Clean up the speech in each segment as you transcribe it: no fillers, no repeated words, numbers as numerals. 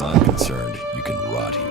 as I'm concerned, you can rot here.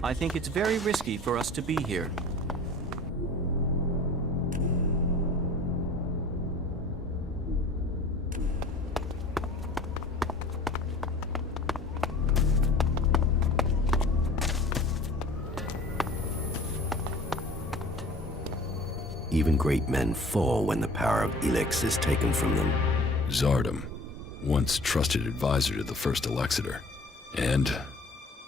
I think it's very risky for us to be here. Even great men fall when the power of Elex is taken from them. Zardom, once trusted advisor to the first Elexiter. And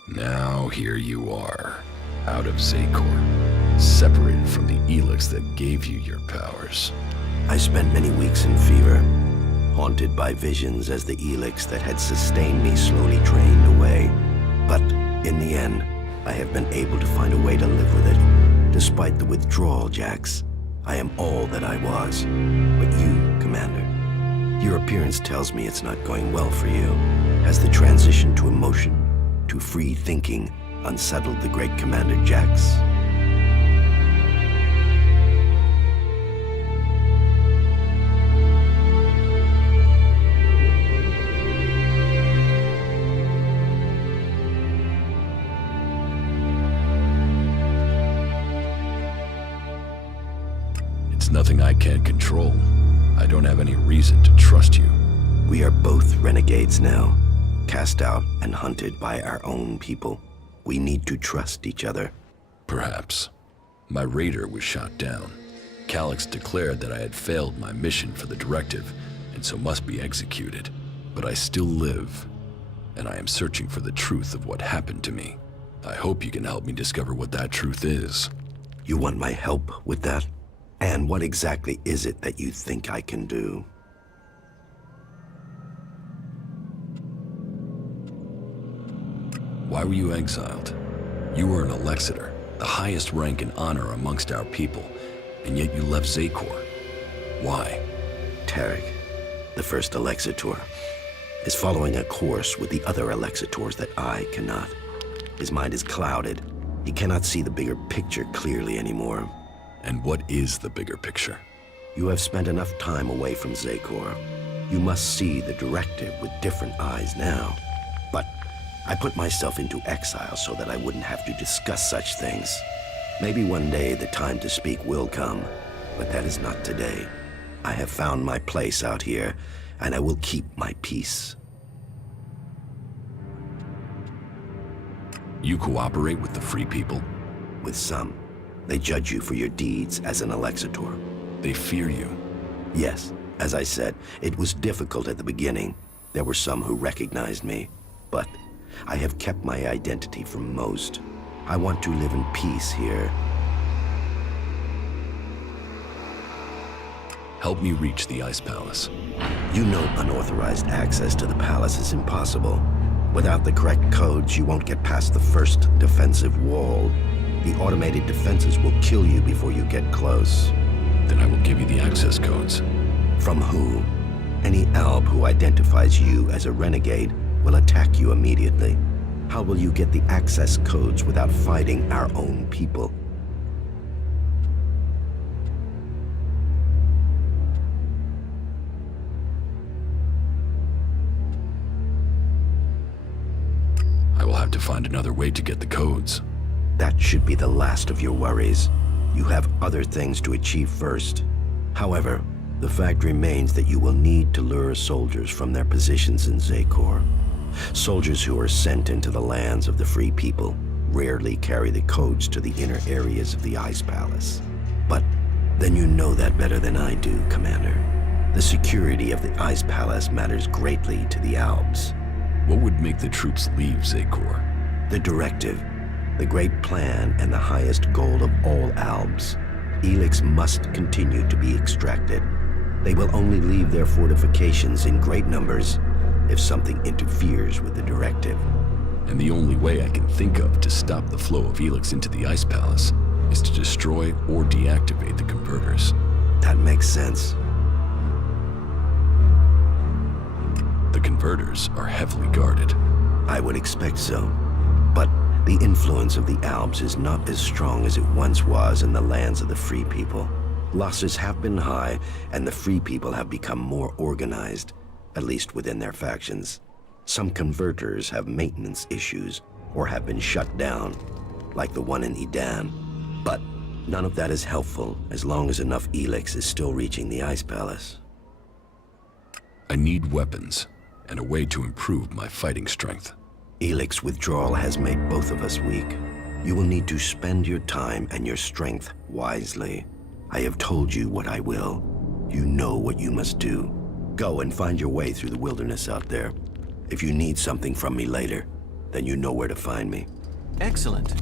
now here you are, out of Zakor, separated from the Elex that gave you your powers. I spent many weeks in fever, haunted by visions as the Elex that had sustained me slowly drained away. But in the end, I have been able to find a way to live with it. Despite the withdrawal, Jax, I am all that I was. But you, Commander, your appearance tells me it's not going well for you. Has the transition to emotion, to free thinking, unsettled the great Commander Jax? It's nothing I can't control. I don't have any reason to trust you. We are both renegades now, cast out and hunted by our own people. We need to trust each other. Perhaps. My raider was shot down. Calyx declared that I had failed my mission for the directive, and so must be executed. But I still live, and I am searching for the truth of what happened to me. I hope you can help me discover what that truth is. You want my help with that? And what exactly is it that you think I can do? Why were you exiled? You were an Elexiter, the highest rank and honor amongst our people, and yet you left Zakor. Why? Tarek, the first Elexitor, is following a course with the other Elexitors that I cannot. His mind is clouded. He cannot see the bigger picture clearly anymore. And what is the bigger picture? You have spent enough time away from Zakor. You must see the directive with different eyes now. But I put myself into exile so that I wouldn't have to discuss such things. Maybe one day the time to speak will come, but that is not today. I have found my place out here, and I will keep my peace. You cooperate with the Free People? With some. They judge you for your deeds as an Alexitor. They fear you? Yes. As I said, it was difficult at the beginning. There were some who recognized me. But I have kept my identity from most. I want to live in peace here. Help me reach the Ice Palace. You know unauthorized access to the palace is impossible. Without the correct codes, you won't get past the first defensive wall. The automated defenses will kill you before you get close. Then I will give you the access codes. From who? Any Alb who identifies you as a renegade will attack you immediately. How will you get the access codes without fighting our own people? I will have to find another way to get the codes. That should be the last of your worries. You have other things to achieve first. However, the fact remains that you will need to lure soldiers from their positions in Zakor. Soldiers who are sent into the lands of the Free People rarely carry the codes to the inner areas of the Ice Palace. But then you know that better than I do, Commander. The security of the Ice Palace matters greatly to the Albs. What would make the troops leave Zakor? The directive, the great plan, and the highest goal of all Albs. Elex must continue to be extracted. They will only leave their fortifications in great numbers if something interferes with the directive. And the only way I can think of to stop the flow of Elex into the Ice Palace is to destroy or deactivate the converters. That makes sense. The converters are heavily guarded. I would expect so. But the influence of the Albs is not as strong as it once was in the lands of the Free People. Losses have been high, and the Free People have become more organized, at least within their factions. Some converters have maintenance issues, or have been shut down, like the one in Edan. But none of that is helpful as long as enough Elex is still reaching the Ice Palace. I need weapons, and a way to improve my fighting strength. Elex withdrawal has made both of us weak. You will need to spend your time and your strength wisely. I have told you what I will. You know what you must do. Go and find your way through the wilderness out there. If you need something from me later, then you know where to find me. Excellent.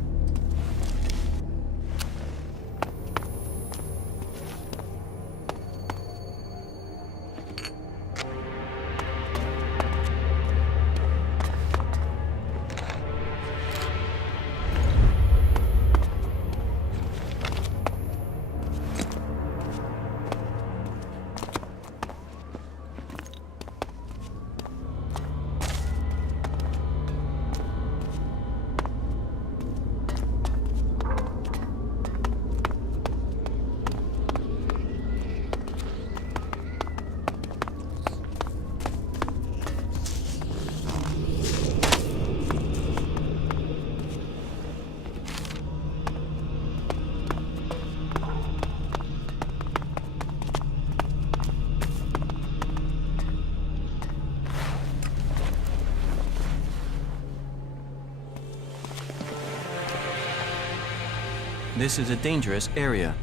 This is a dangerous area.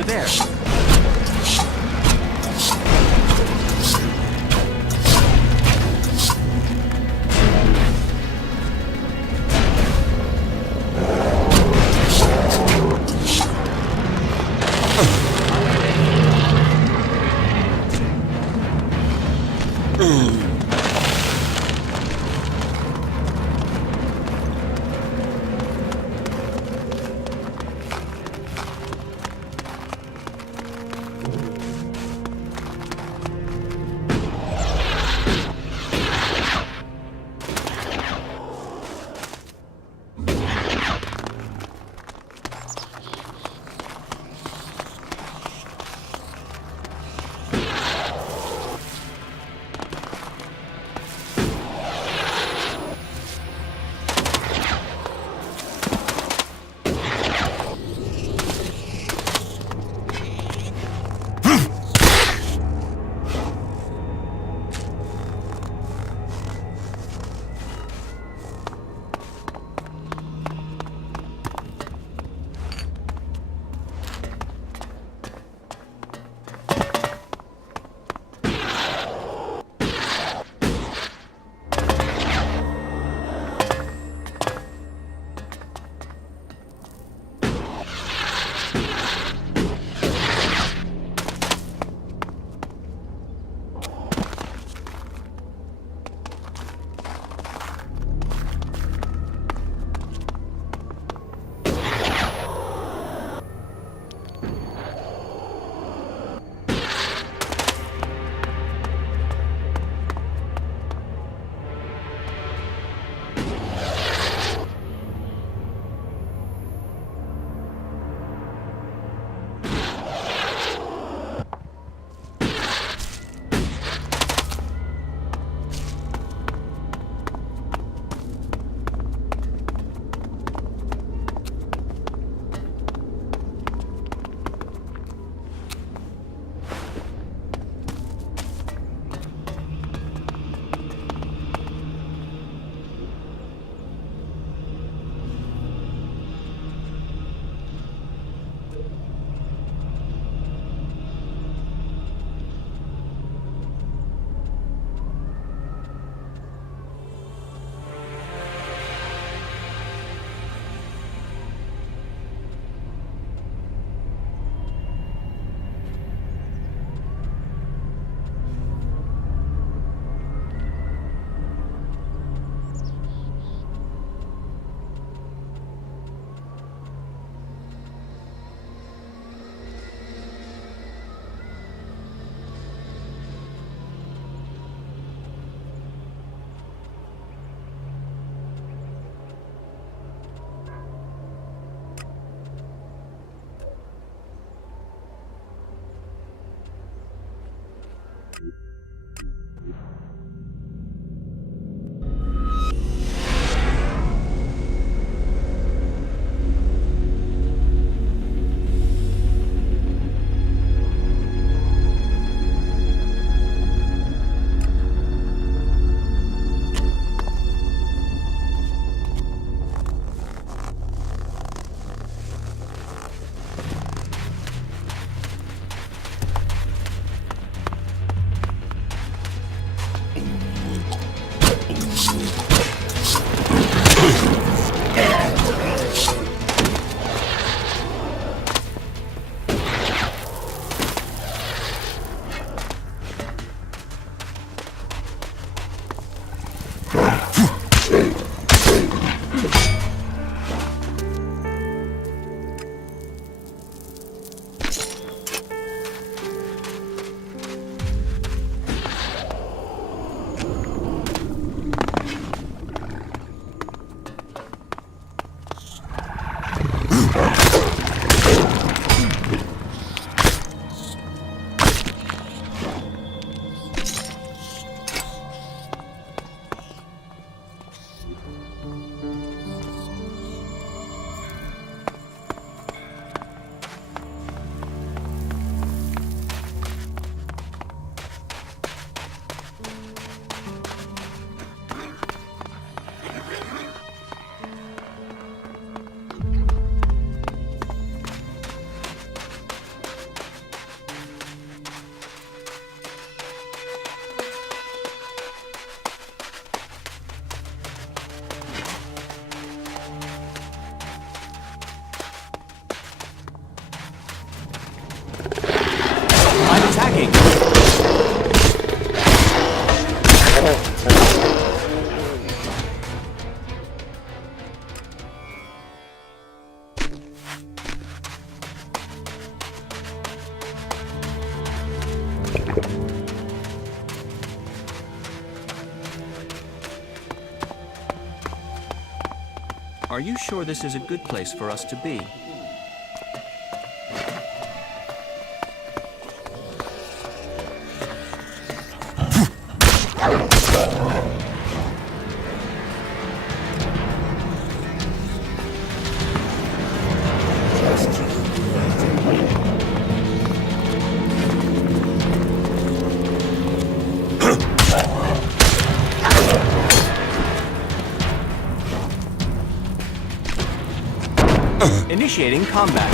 over there. Are you sure this is a good place for us to be? Initiating combat.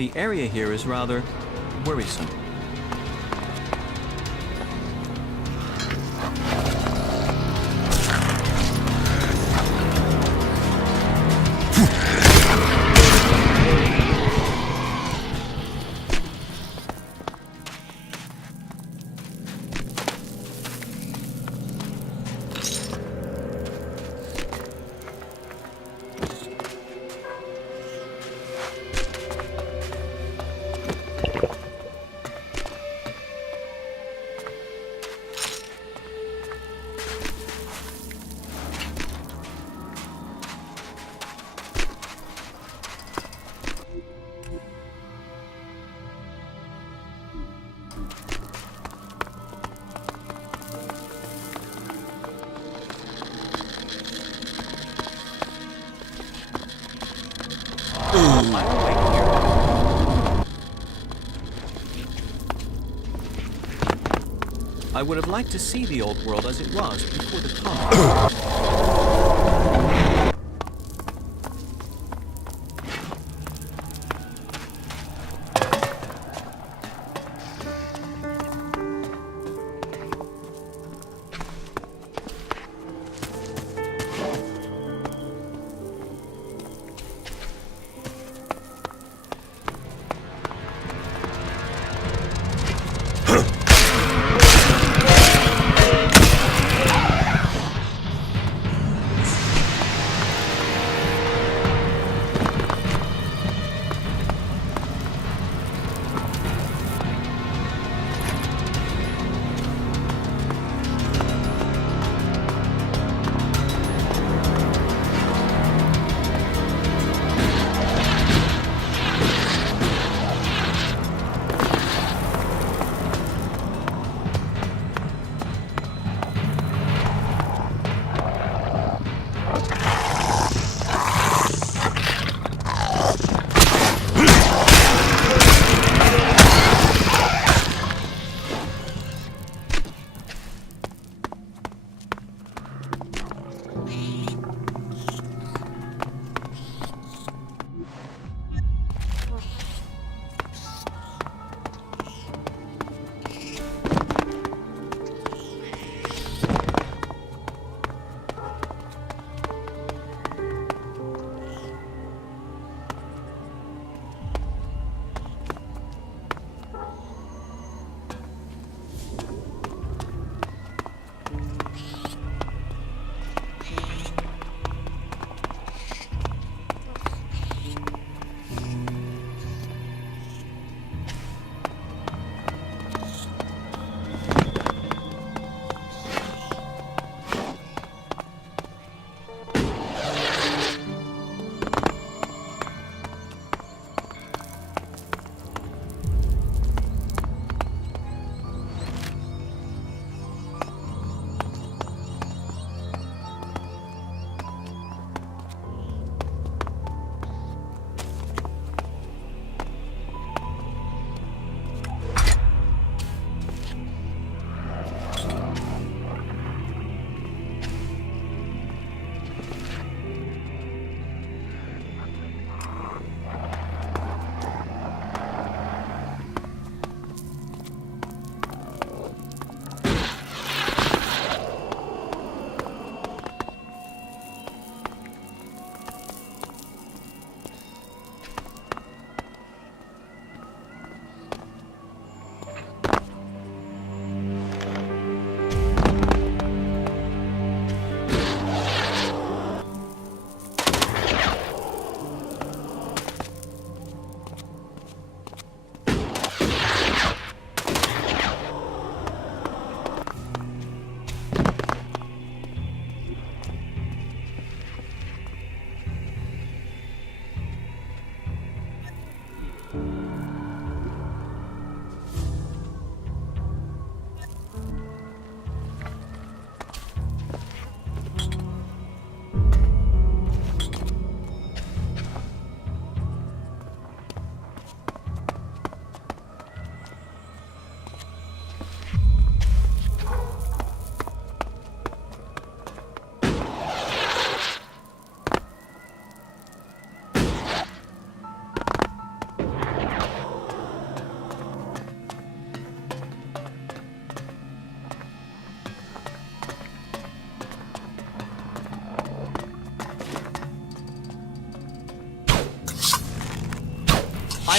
The area here is rather worrisome. I would have liked to see the old world as it was before the conflict.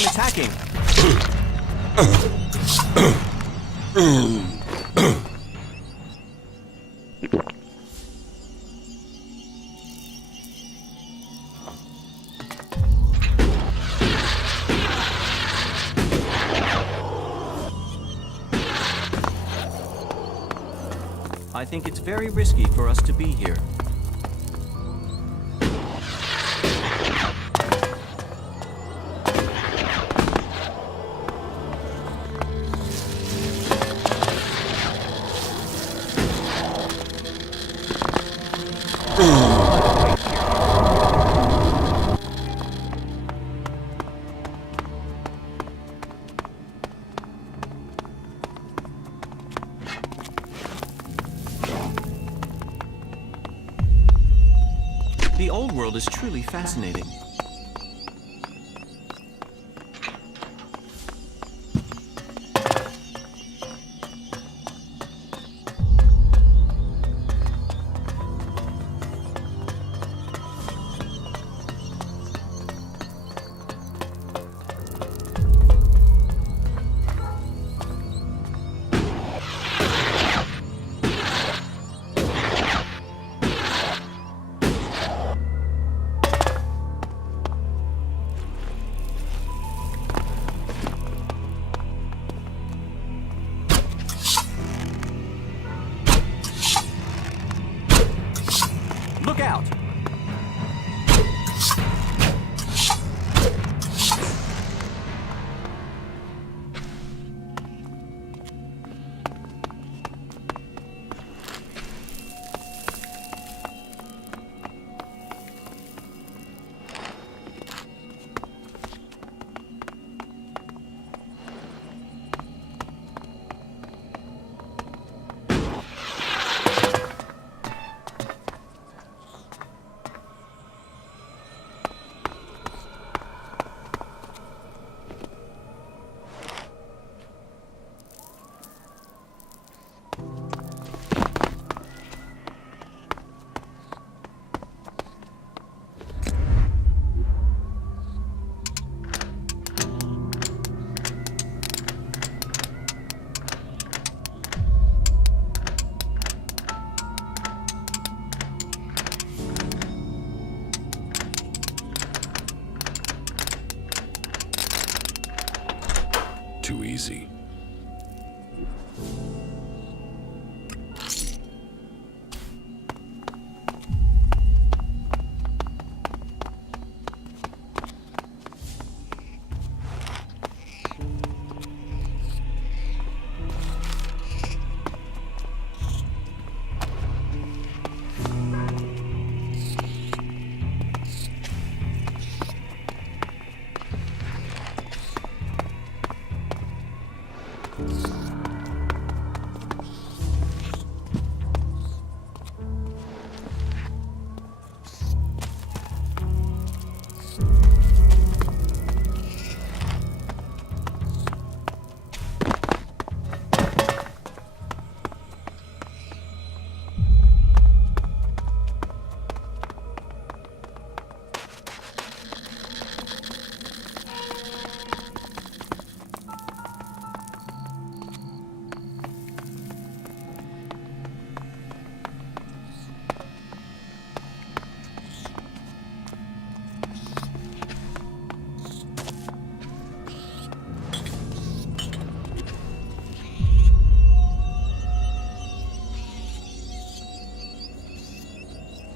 I'm attacking. I think it's very risky for us to be here. The old world is truly fascinating. Look out! Too easy.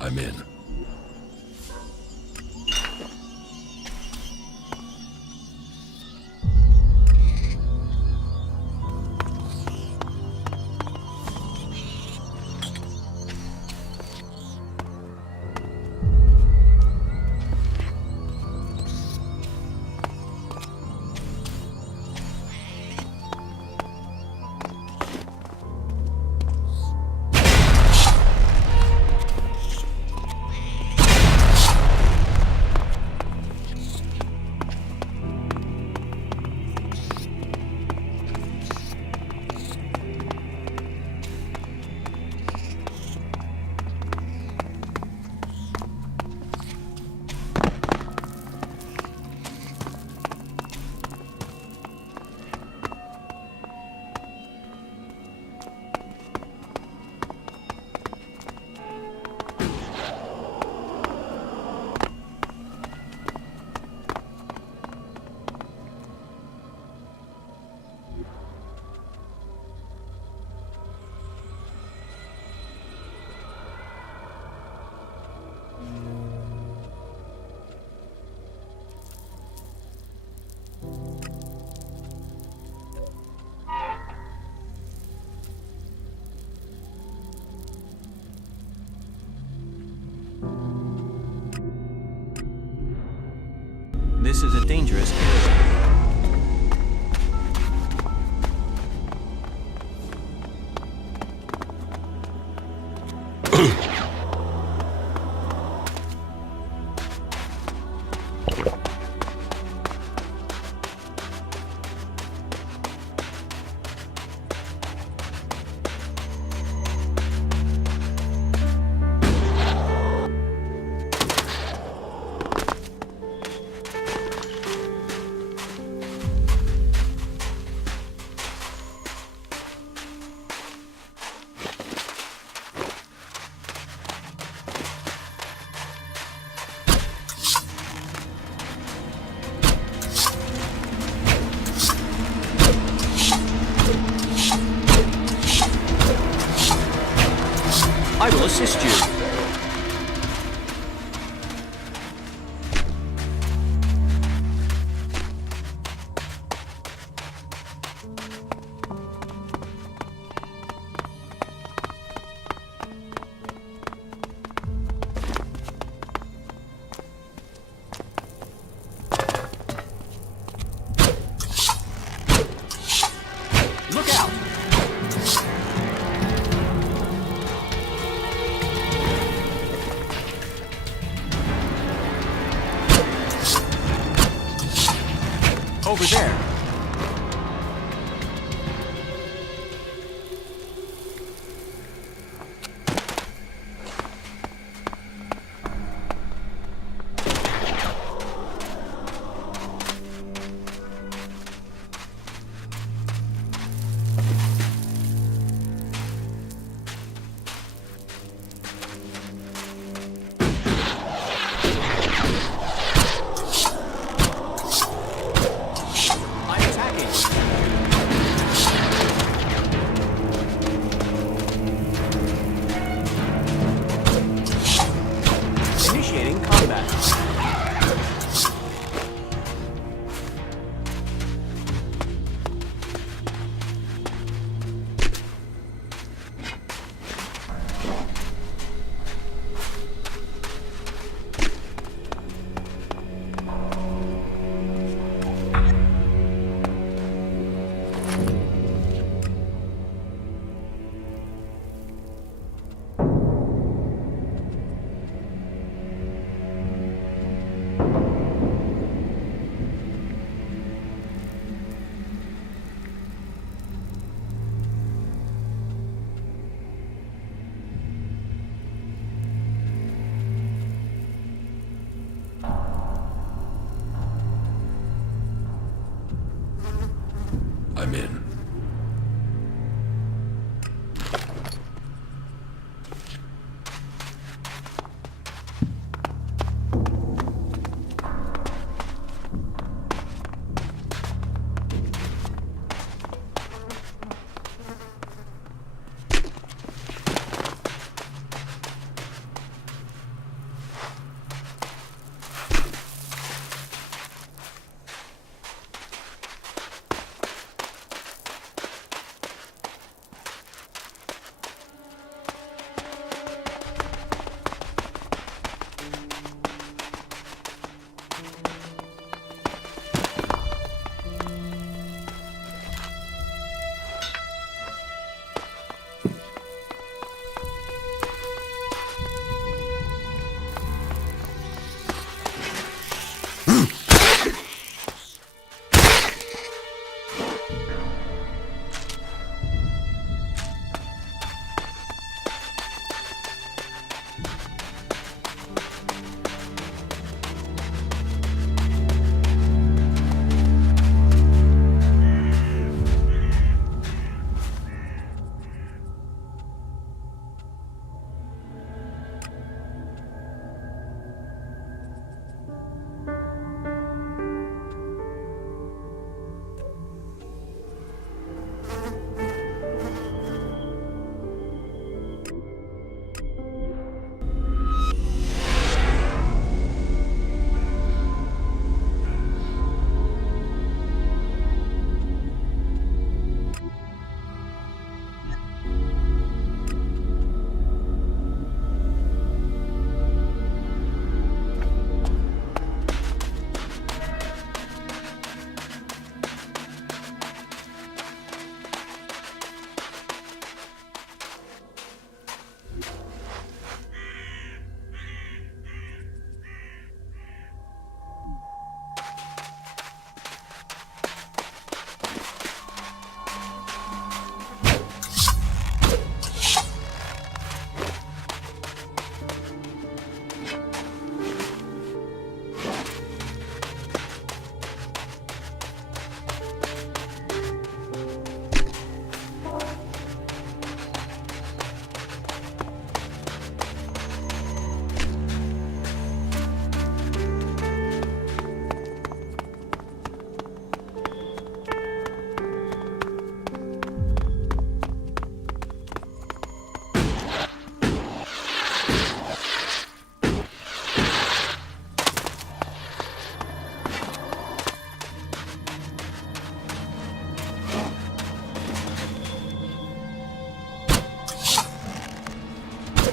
I'm in. This is a dangerous area. I will assist you. Look out!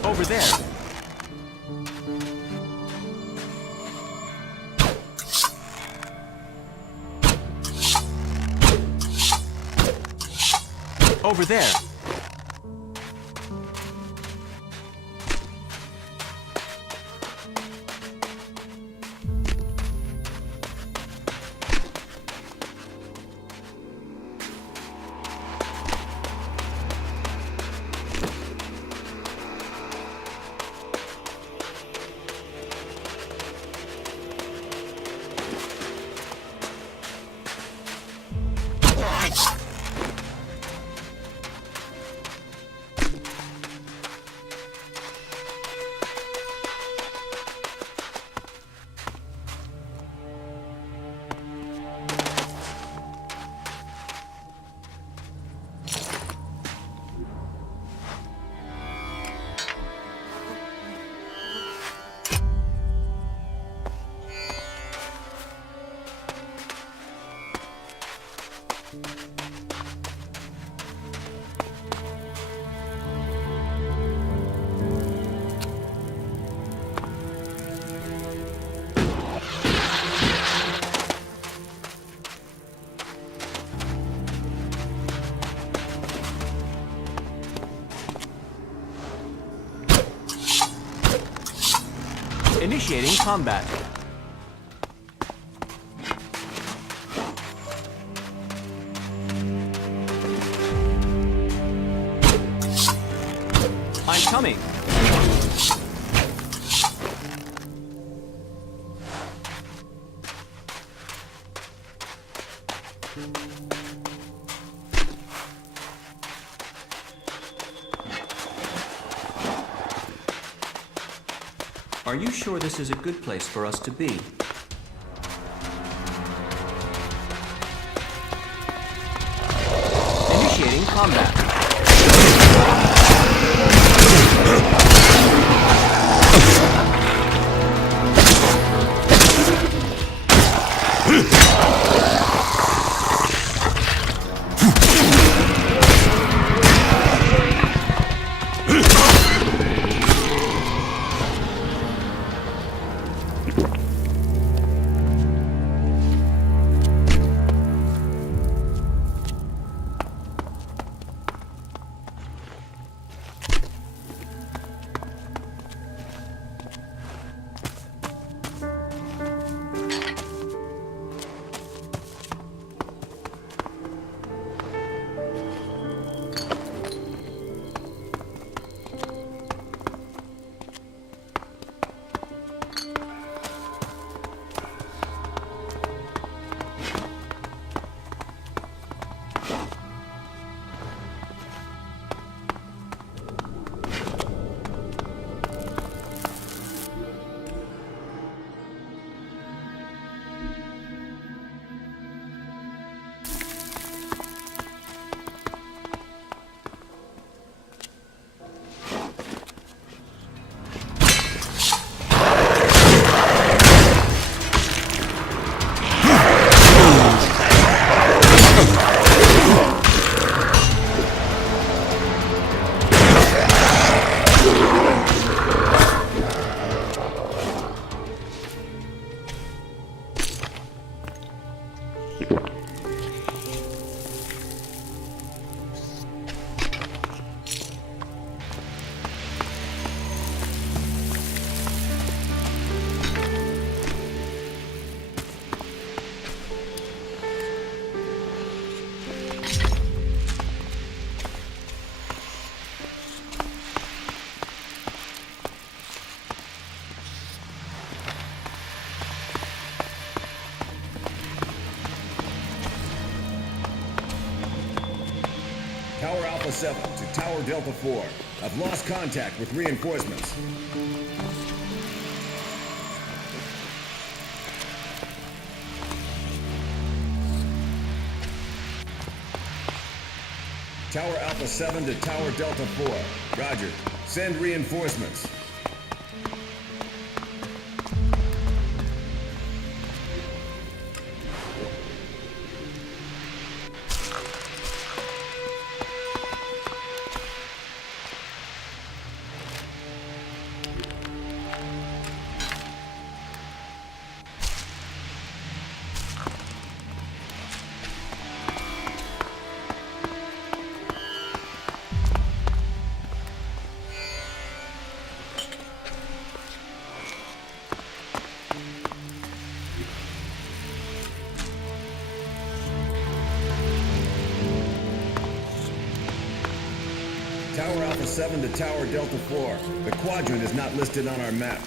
Over there. Over there. Initiating combat. I'm coming. Are you sure this is a good place for us to be? Initiating combat. Tower Alpha 7 to Tower Delta 4. I've lost contact with reinforcements. Tower Alpha 7 to Tower Delta 4. Roger. Send reinforcements. Tower Alpha 7 to Tower Delta 4. The quadrant is not listed on our map.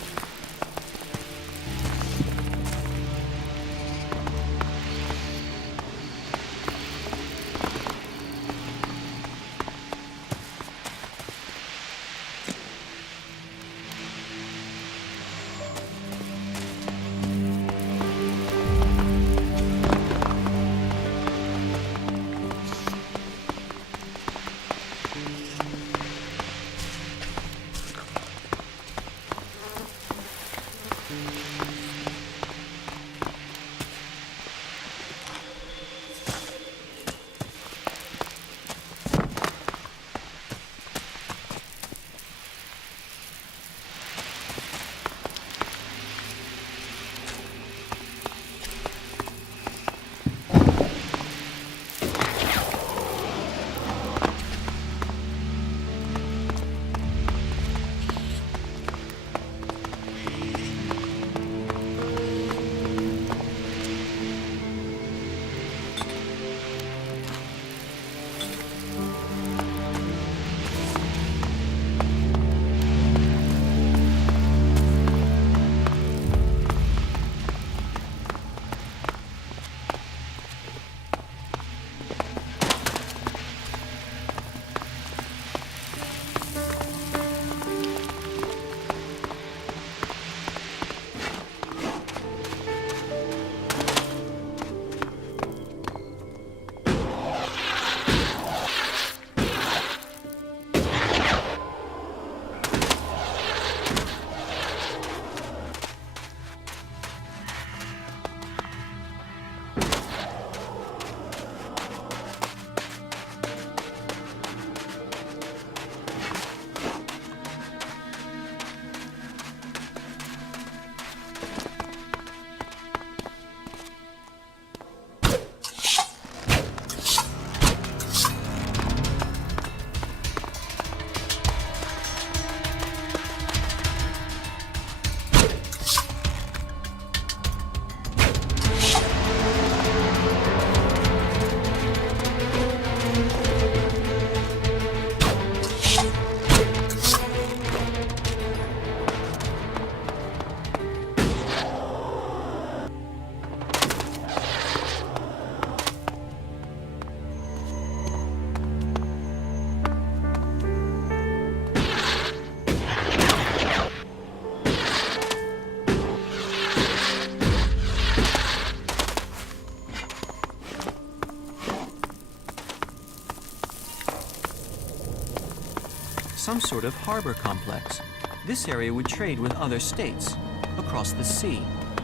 Some sort of harbor complex. This area would trade with other states, across the sea,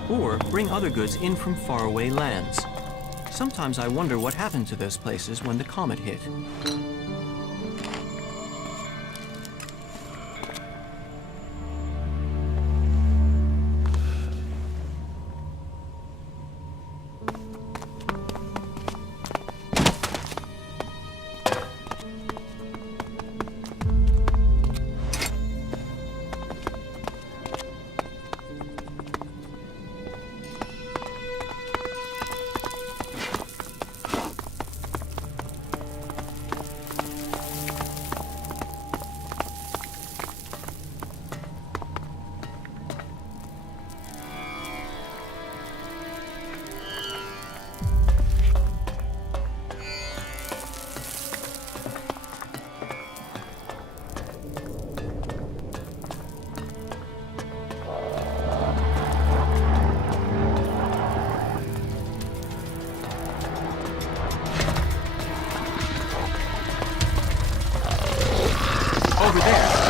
or bring other goods in from faraway lands. Sometimes I wonder what happened to those places when the comet hit. Over there.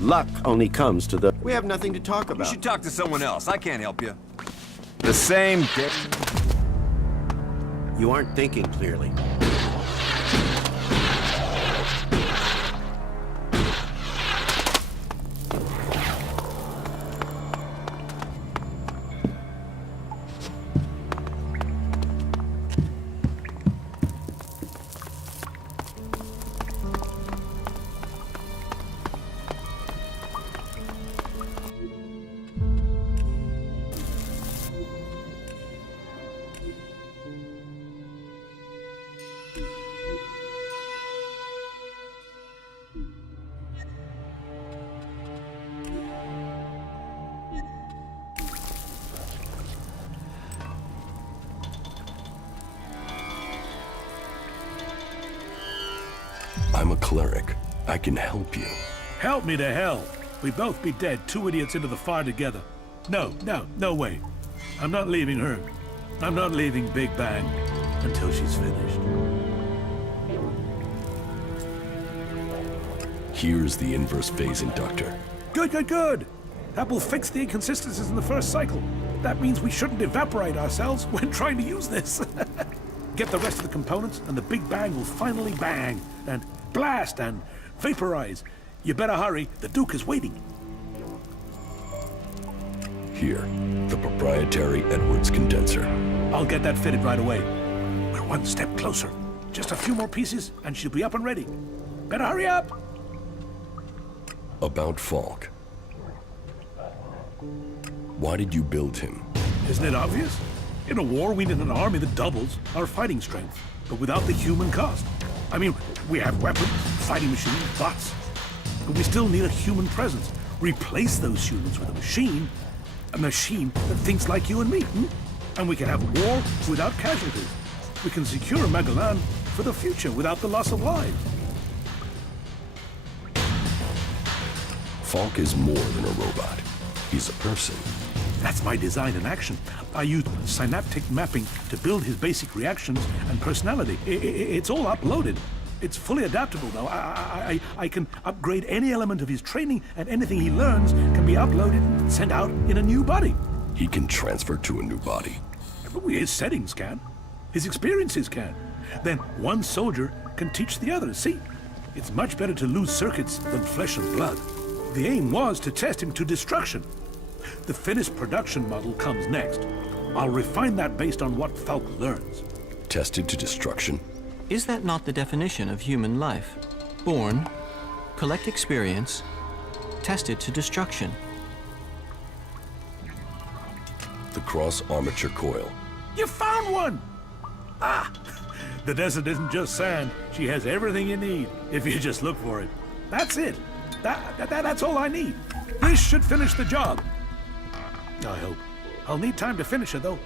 Luck only comes to the... We have nothing to talk You about. should talk to someone else. I can't help you. The same day. You aren't thinking clearly. I'm a cleric. I can help you. Help me to hell. We'd both be dead, two idiots into the fire together. No way. I'm not leaving her. I'm not leaving Big Bang until she's finished. Here's the inverse phase inductor. Good. That will fix the inconsistencies in the first cycle. That means we shouldn't evaporate ourselves when trying to use this. Get the rest of the components, and the Big Bang will finally bang, and blast, and vaporize. You better hurry, the Duke is waiting. Here, the proprietary Edwards condenser. I'll get that fitted right away. We're one step closer. Just a few more pieces, and she'll be up and ready. Better hurry up! About Falk. Why did you build him? Isn't it obvious? In a war, we need an army that doubles our fighting strength, but without the human cost. I mean, we have weapons, fighting machines, bots, but we still need a human presence. Replace those humans with a machine that thinks like you and me, And we can have war without casualties. We can secure Magalan for the future without the loss of lives. Falk is more than a robot. He's a person. That's my design in action. I used synaptic mapping to build his basic reactions and personality. It's all uploaded. It's fully adaptable, though. I can upgrade any element of his training, and anything he learns can be uploaded and sent out in a new body. He can transfer to a new body. His settings can. His experiences can. Then one soldier can teach the others. See, it's much better to lose circuits than flesh and blood. The aim was to test him to destruction. The finished production model comes next. I'll refine that based on what Falk learns. Tested to destruction? Is that not the definition of human life? Born, collect experience, tested to destruction. The cross-armature coil. You found one! Ah! The desert isn't just sand. She has everything you need, if you just look for it. That's it. That's all I need. This should finish the job. I hope. I'll need time to finish her, though.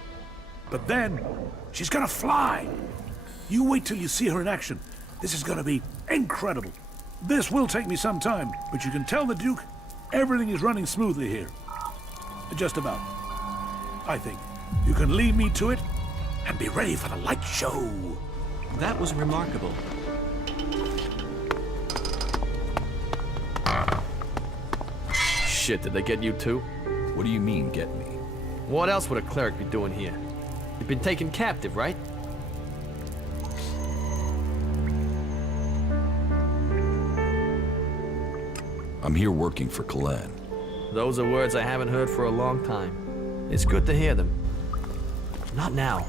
But then, she's gonna fly. You wait till you see her in action. This is gonna be incredible. This will take me some time, but you can tell the Duke everything is running smoothly here. Just about. I think. You can leave me to it and be ready for the light show. That was remarkable. Shit, did they get you too? What do you mean, get me? What else would a cleric be doing here? You've been taken captive, right? I'm here working for Kalan. Those are words I haven't heard for a long time. It's good to hear them. Not now.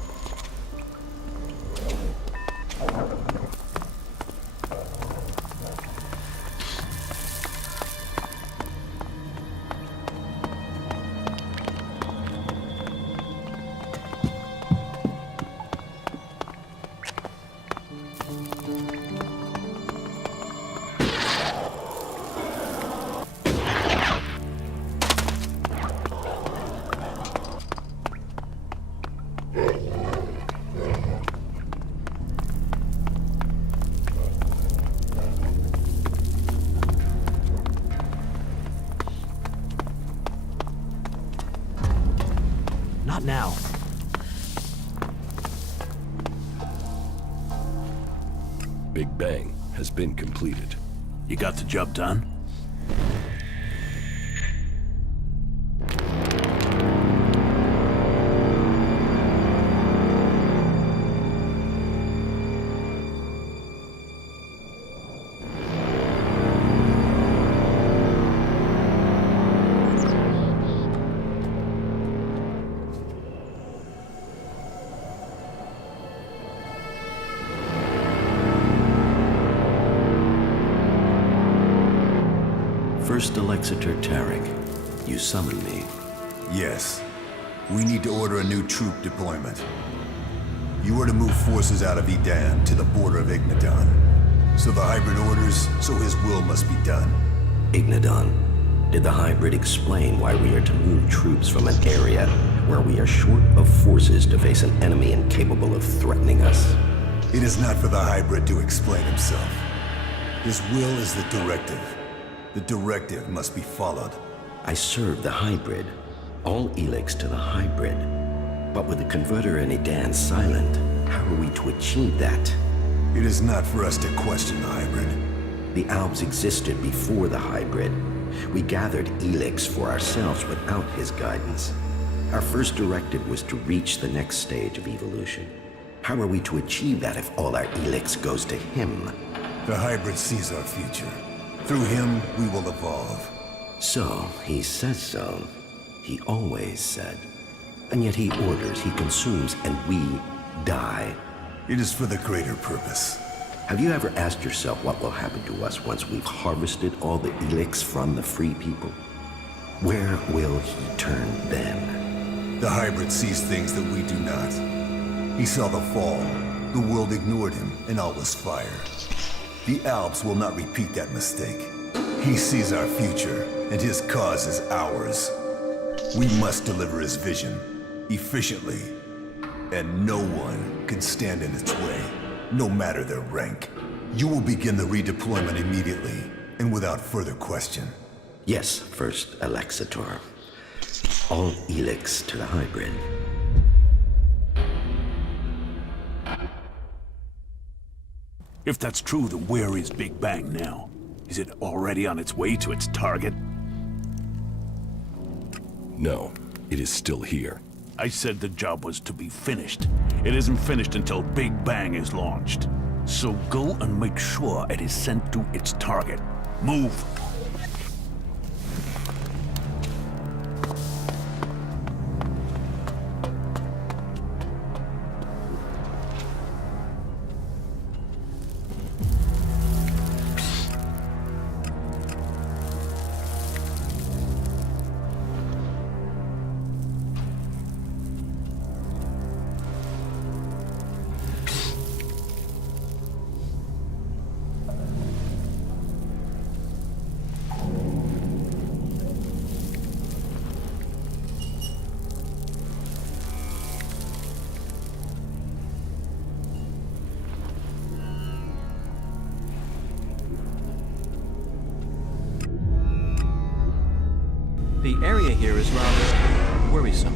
Not now. Big Bang has been completed. You got the job done? First Alexitor Tarek, you summoned me. Yes. We need to order a new troop deployment. You are to move forces out of Edan to the border of Ignadon. So the hybrid orders, so his will must be done. Ignadon, did the hybrid explain why we are to move troops from an area where we are short of forces to face an enemy incapable of threatening us? It is not for the hybrid to explain himself. His will is the directive. The directive must be followed. I serve the hybrid. All Elex to the hybrid. But with the converter in Edan silent, how are we to achieve that? It is not for us to question the hybrid. The Albs existed before the hybrid. We gathered Elex for ourselves without his guidance. Our first directive was to reach the next stage of evolution. How are we to achieve that if all our Elex goes to him? The hybrid sees our future. Through him, we will evolve. So, he says so. He always said. And yet he orders, he consumes, and we die. It is for the greater purpose. Have you ever asked yourself what will happen to us once we've harvested all the Elex from the free people? Where will he turn then? The hybrid sees things that we do not. He saw the fall. The world ignored him, and all was fire. The Alps will not repeat that mistake. He sees our future, and his cause is ours. We must deliver his vision, efficiently. And no one can stand in its way, no matter their rank. You will begin the redeployment immediately, and without further question. Yes, First Alexitor. All Elex to the hybrid. If that's true, then where is Big Bang now? Is it already on its way to its target? No, it is still here. I said the job was to be finished. It isn't finished until Big Bang is launched. So go and make sure it is sent to its target. Move! The area here is rather worrisome.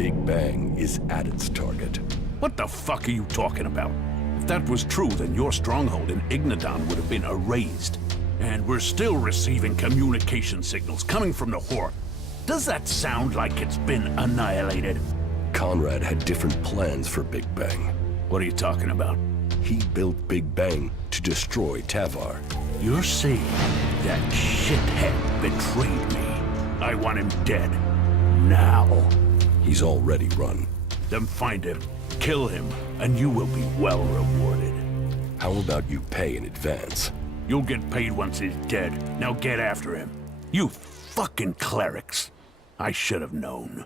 Big Bang is at its target. What the fuck are you talking about? If that was true, then your stronghold in Ignadon would have been erased. And we're still receiving communication signals coming from the Horde. Does that sound like it's been annihilated? Conrad had different plans for Big Bang. What are you talking about? He built Big Bang to destroy Tavar. You're saying that shithead betrayed me. I want him dead. Now. He's already run. Then find him, kill him, and you will be well rewarded. How about you pay in advance? You'll get paid once he's dead. Now get after him. You fucking clerics. I should have known.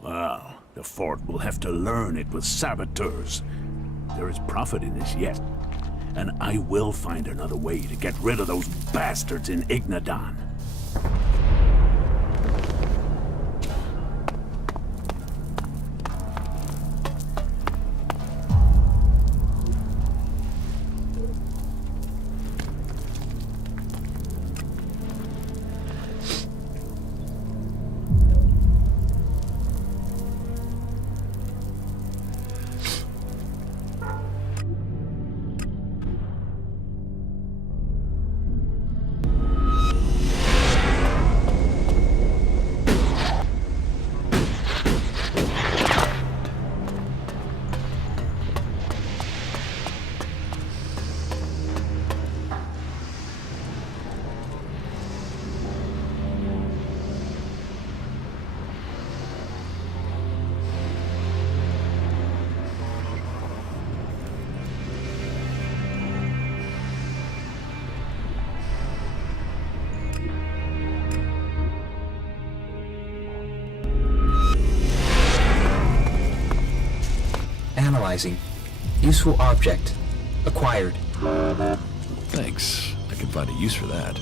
Well, the Fort will have to learn it with saboteurs. There is profit in this yet. And I will find another way to get rid of those bastards in Ignadon. Analyzing. Useful object. Acquired. Thanks. I can find a use for that.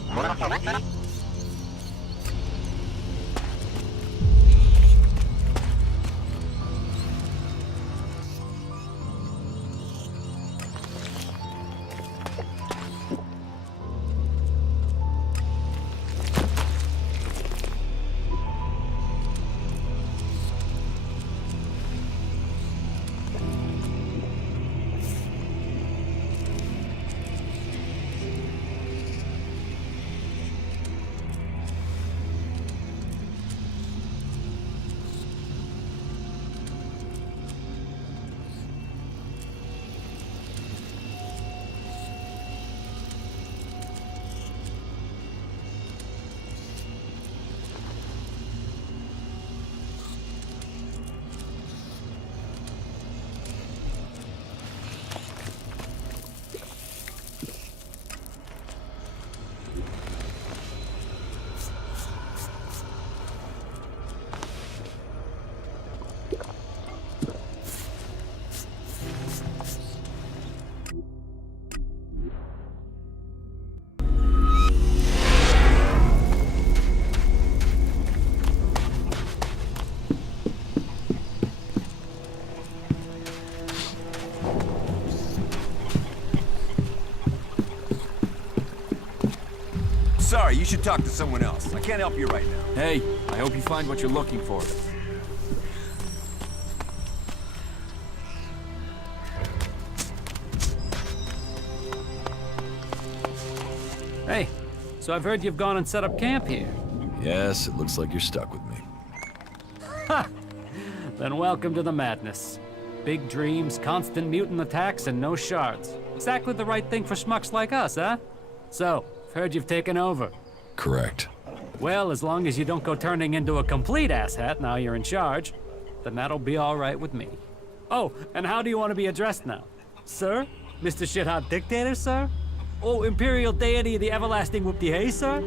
Sorry, you should talk to someone else. I can't help you right now. Hey, I hope you find what you're looking for. Hey, so I've heard you've gone and set up camp here. Yes, it looks like you're stuck with me. Ha! Then welcome to the madness. Big dreams, constant mutant attacks, and no shards. Exactly the right thing for schmucks like us, huh? So, I've heard you've taken over. Correct. Well, as long as you don't go turning into a complete asshat now you're in charge, then that'll be all right with me. Oh, and how do you want to be addressed now? Sir? Mr. Shithot Dictator, sir? Oh, Imperial Deity of the Everlasting Whoop-de-Hay, sir?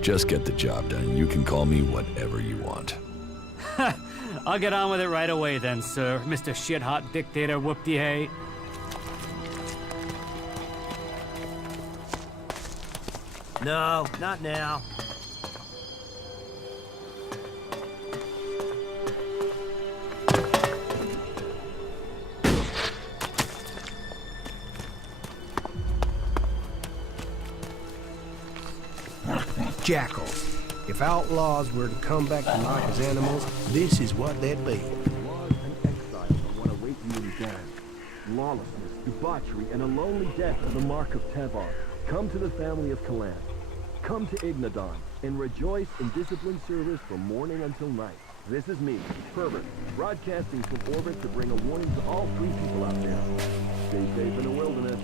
Just get the job done. You can call me whatever you want. I'll get on with it right away then, sir. Mr. Shithot Dictator Whoop-de-Hay. No, not now. Jackals. If outlaws were to come back to life as animals, this is what they'd be. lawlessness, debauchery, and a lonely death are the mark of Tevar. Come to the family of Kalan. Come to Ignadon, and rejoice in disciplined service from morning until night. This is me, Herbert, broadcasting from orbit to bring a warning to all free people out there. Stay safe in the wilderness.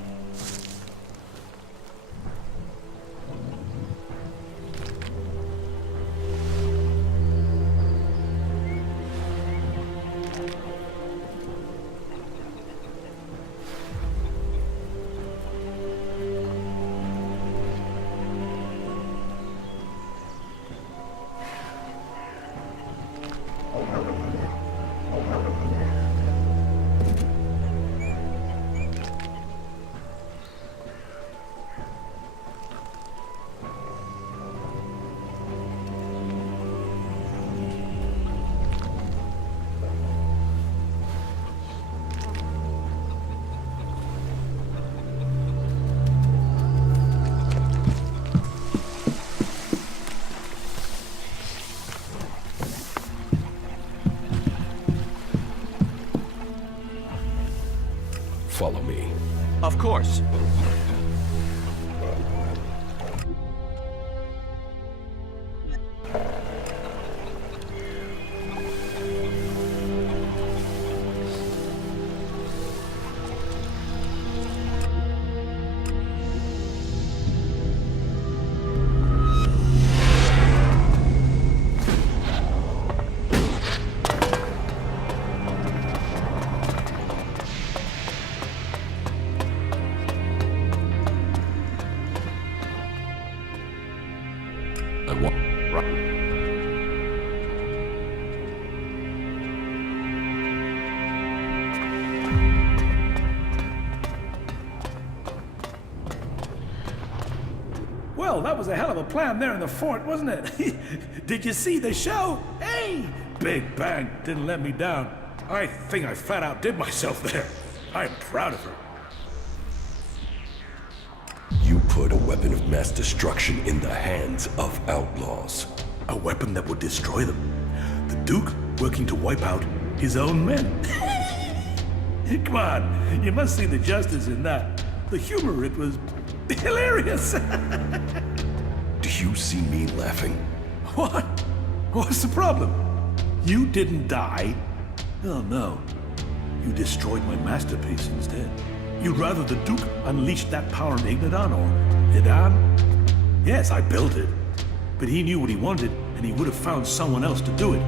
Follow me. Of course. Well, that was a hell of a plan there in the fort, wasn't it? Did you see the show? Hey! Big Bang didn't let me down. I think I flat out did myself there. I'm proud of her. You put a weapon of mass destruction in the hands of outlaws. A weapon that would destroy them. The Duke working to wipe out his own men. Come on, you must see the justice in that. The humor, it was hilarious. Do you see me laughing? What? What's the problem? You didn't die? Oh no. You destroyed my masterpiece instead. You'd rather the Duke unleashed that power in Ignadon or Idan? Yes, I built it. But he knew what he wanted, and he would have found someone else to do it.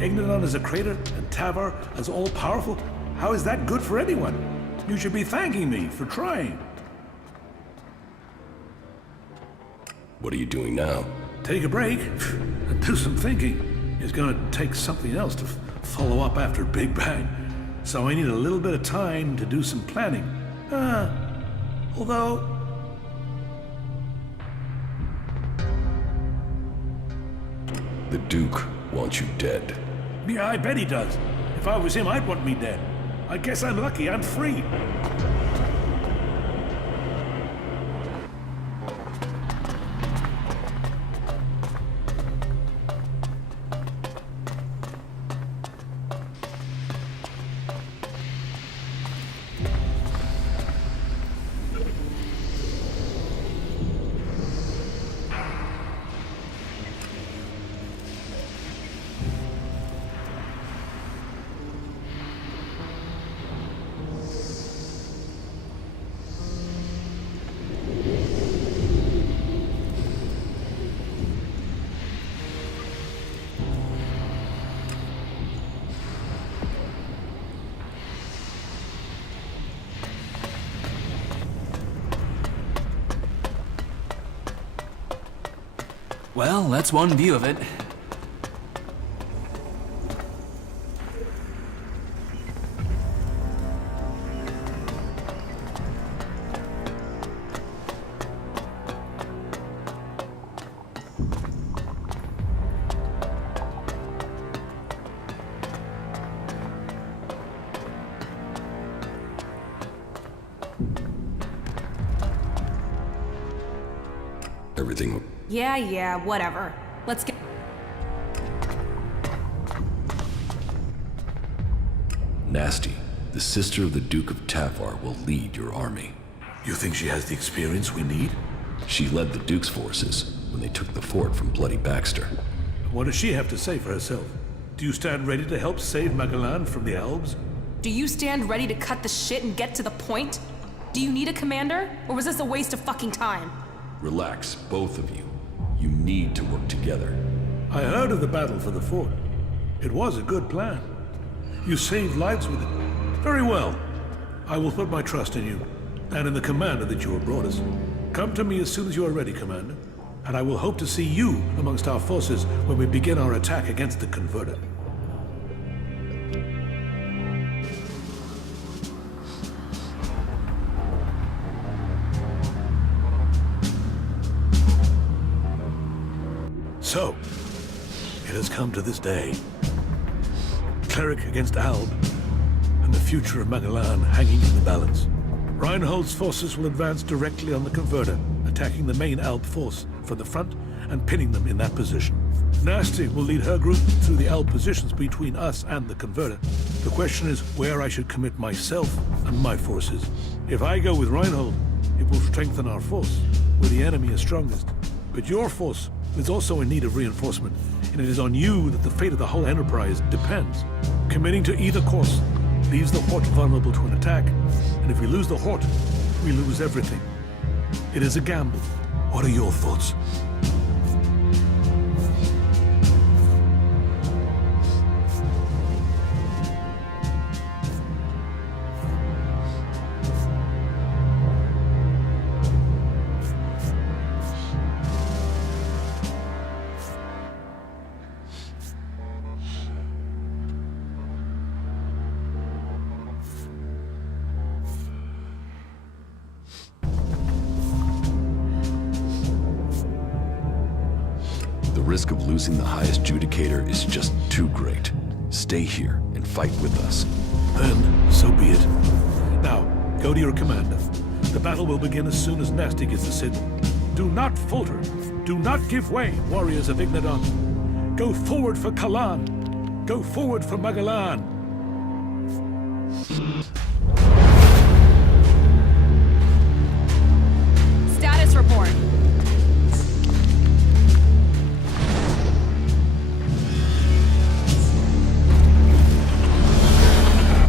Ignadon is a crater, and Tavar is all-powerful. How is that good for anyone? You should be thanking me for trying. What are you doing now? Take a break and do some thinking. It's gonna take something else to follow up after Big Bang. So I need a little bit of time to do some planning. Although... The Duke wants you dead. Yeah, I bet he does. If I was him, I'd want me dead. I guess I'm lucky, I'm free. Well, that's one view of it. Everything... Yeah, whatever. Let's get... nasty. The sister of the Duke of Tavar will lead your army. You think she has the experience we need? She led the Duke's forces when they took the fort from Bloody Baxter. What does she have to say for herself? Do you stand ready to help save Magalan from the elves? Do you stand ready to cut the shit and get to the point? Do you need a commander? Or was this a waste of fucking time? Relax, both of you. You need to work together. I heard of the battle for the fort. It was a good plan. You saved lives with it. Very well. I will put my trust in you, and in the commander that you have brought us. Come to me as soon as you are ready, Commander, and I will hope to see you amongst our forces when we begin our attack against the Converter. So, it has come to this day. Cleric against Alb, and the future of Magalan hanging in the balance. Reinhold's forces will advance directly on the Converter, attacking the main Alb force from the front and pinning them in that position. Nasty will lead her group through the Alb positions between us and the Converter. The question is where I should commit myself and my forces. If I go with Reinhold, it will strengthen our force, where the enemy is strongest. But your force is also in need of reinforcement, and it is on you that the fate of the whole enterprise depends. Committing to either course leaves the Hort vulnerable to an attack, and if we lose the Hort, we lose everything. It is a gamble. What are your thoughts? The risk of losing the highest judicator is just too great. Stay here and fight with us. Then, so be it. Now, go to your commander. The battle will begin as soon as Nasty gets the signal. Do not falter. Do not give way, warriors of Ignadon. Go forward for Kalan. Go forward for Magalan. Status report.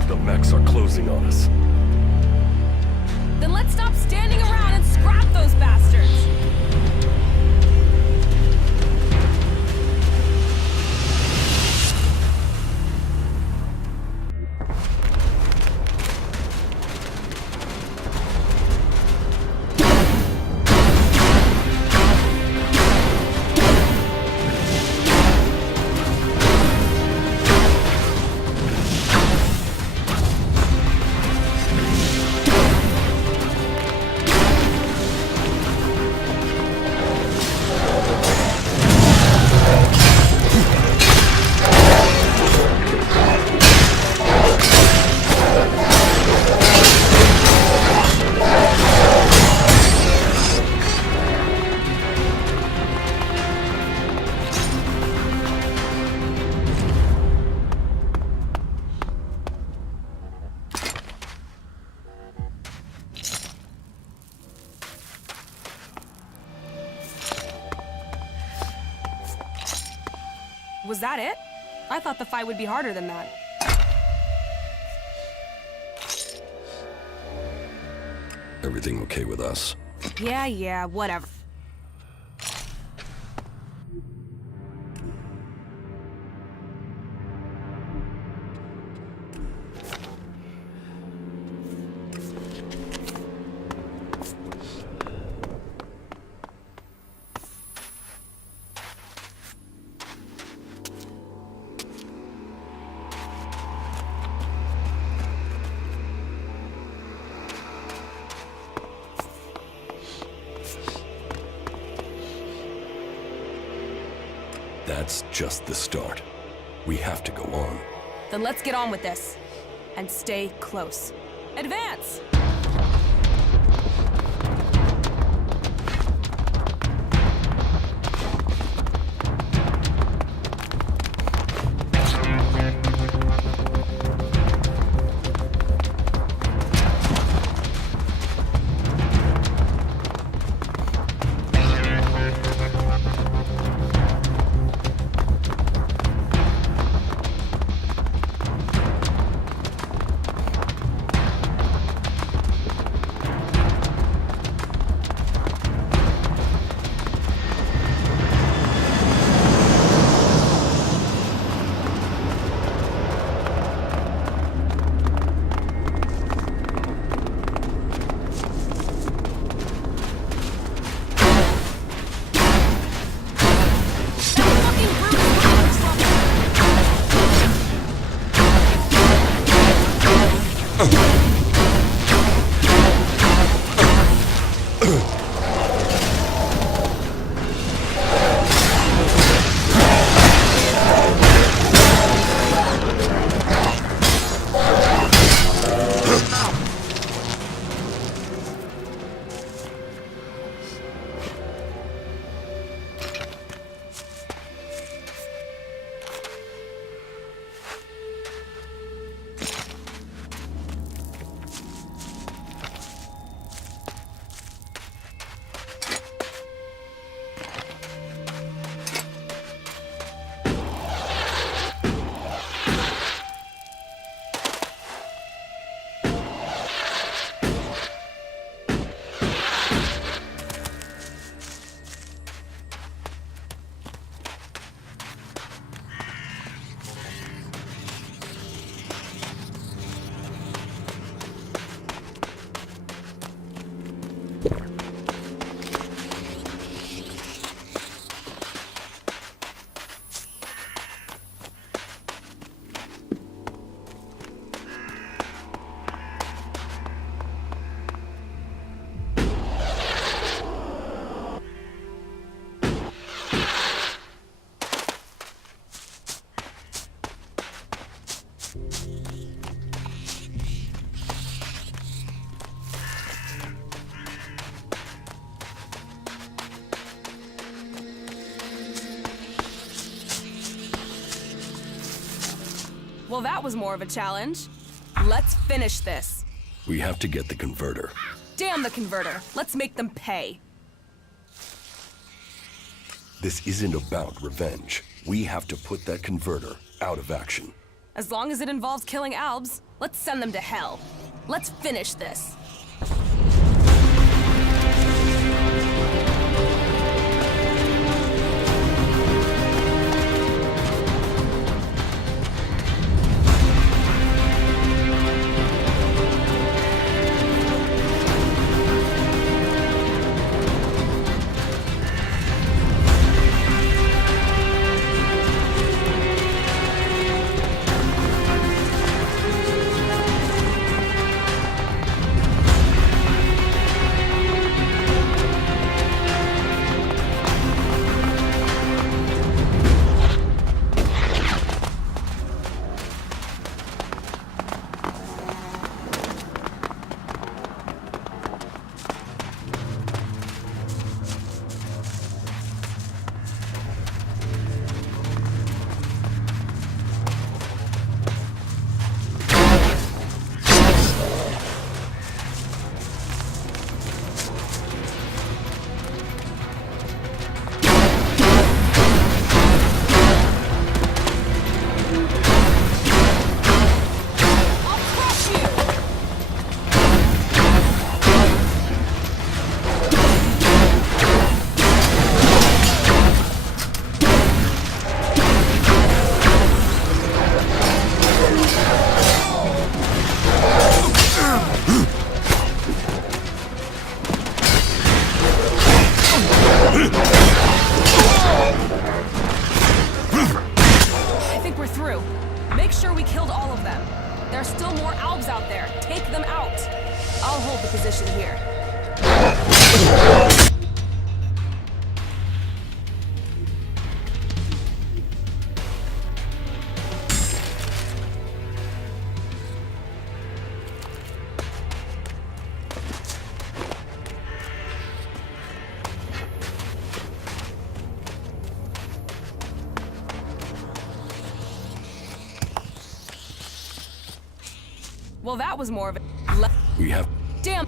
The mechs are closing on us. Then let's stop standing around and scrap those bastards! Was that it? I thought the fight would be harder than that. Everything okay with us? Yeah, whatever. That's just the start. We have to go on. Then let's get on with this. And stay close. Advance! Well, that was more of a challenge. Let's finish this. We have to get the converter. Damn the converter. Let's make them pay. This isn't about revenge. We have to put that converter out of action. As long as it involves killing Albs, let's send them to hell. Let's finish this. Well, that was more of a... We have... Damn...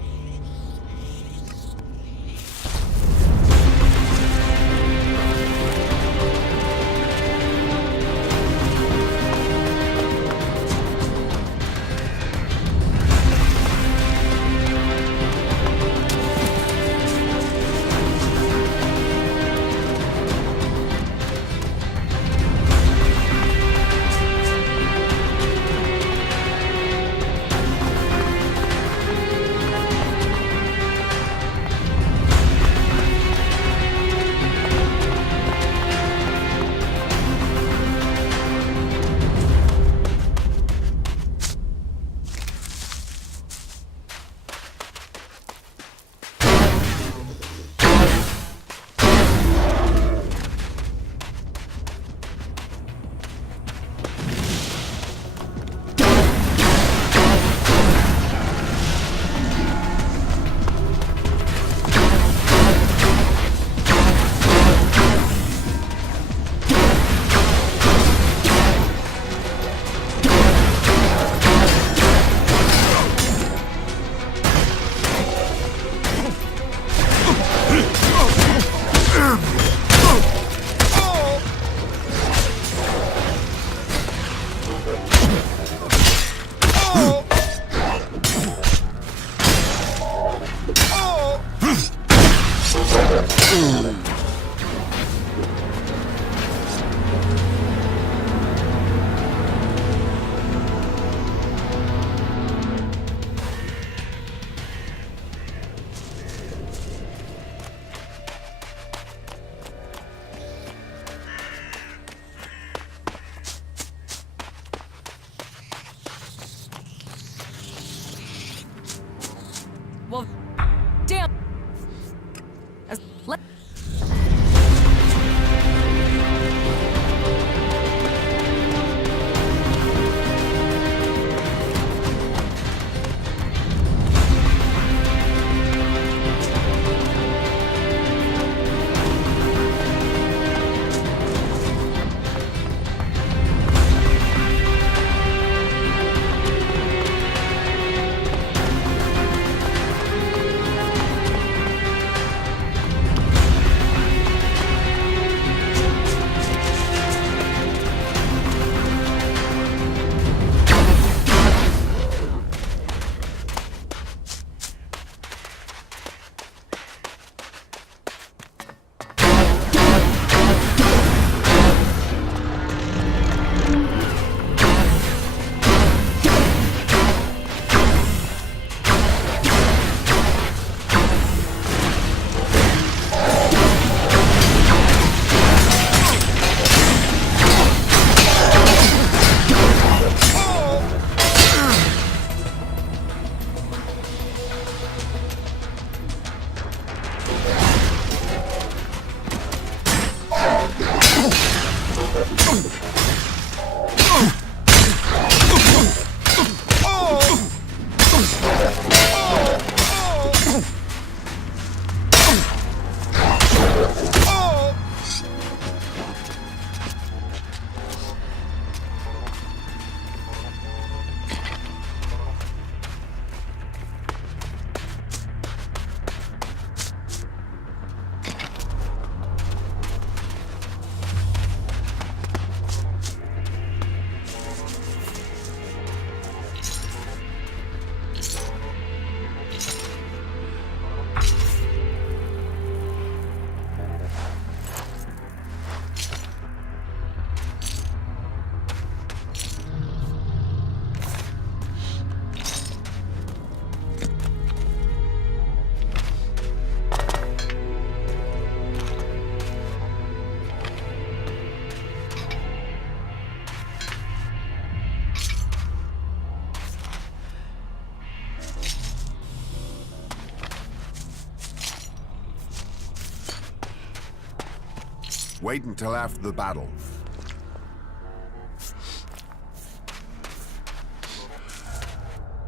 Wait until after the battle.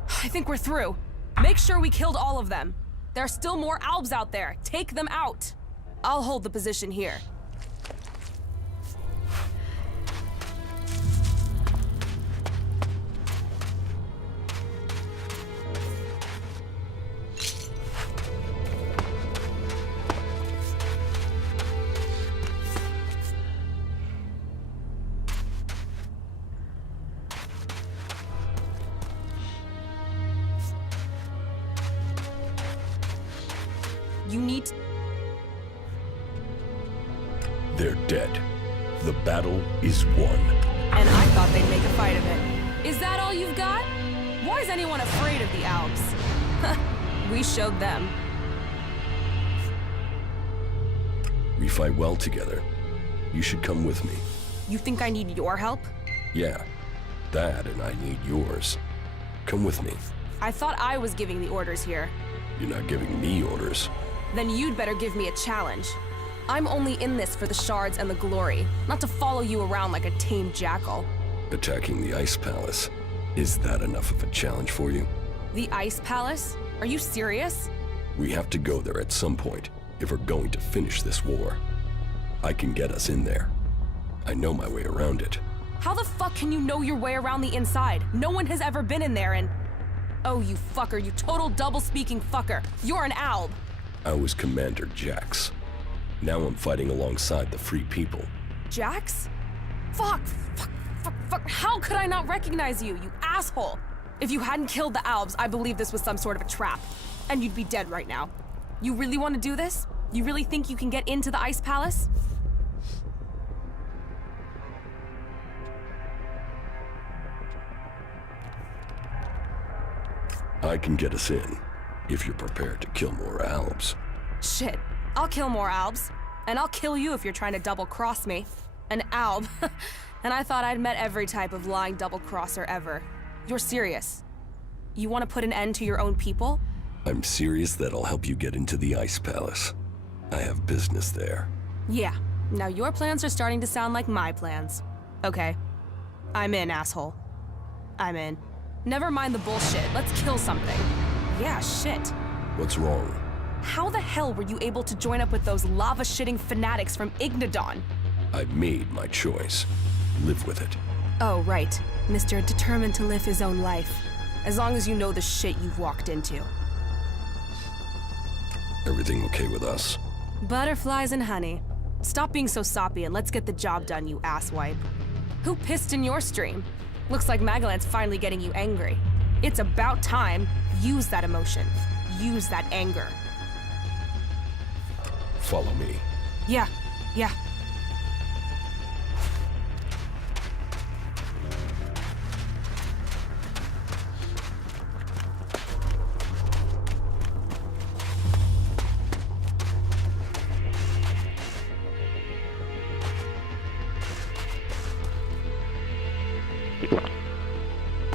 I think we're through. Make sure we killed all of them. There are still more Albs out there. Take them out. I'll hold the position here. You need to... They're dead. The battle is won. And I thought they'd make a fight of it. Is that all you've got? Why is anyone afraid of the Albs? We showed them. We fight well together. You should come with me. You think I need your help? Yeah, that and I need yours. Come with me. I thought I was giving the orders here. You're not giving me orders. Then you'd better give me a challenge. I'm only in this for the shards and the glory, not to follow you around like a tame jackal. Attacking the Ice Palace. Is that enough of a challenge for you? The Ice Palace? Are you serious? We have to go there at some point if we're going to finish this war. I can get us in there. I know my way around it. How the fuck can you know your way around the inside? No one has ever been in there and... Oh, you fucker, you total double-speaking fucker. You're an Alb. I was Commander Jax. Now I'm fighting alongside the Free People. Jax? Fuck. How could I not recognize you, you asshole? If you hadn't killed the Albs, I believe this was some sort of a trap. And you'd be dead right now. You really want to do this? You really think you can get into the Ice Palace? I can get us in, if you're prepared to kill more Albs. Shit, I'll kill more Albs. And I'll kill you if you're trying to double-cross me. An Alb. And I thought I'd met every type of lying double-crosser ever. You're serious? You want to put an end to your own people? I'm serious that I'll help you get into the Ice Palace. I have business there. Yeah. Now your plans are starting to sound like my plans. Okay. I'm in, asshole. I'm in. Never mind the bullshit. Let's kill something. Yeah, shit. What's wrong? How the hell were you able to join up with those lava-shitting fanatics from Ignadon? I made my choice. Live with it. Oh, right. Mr. Determined to live his own life. As long as you know the shit you've walked into. Everything okay with us? Butterflies and honey. Stop being so soppy and let's get the job done, you asswipe. Who pissed in your stream? Looks like Magalan's finally getting you angry. It's about time. Use that emotion. Use that anger. Follow me. Yeah.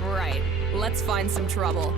Right. Let's find some trouble.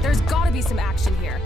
There's gotta be some action here.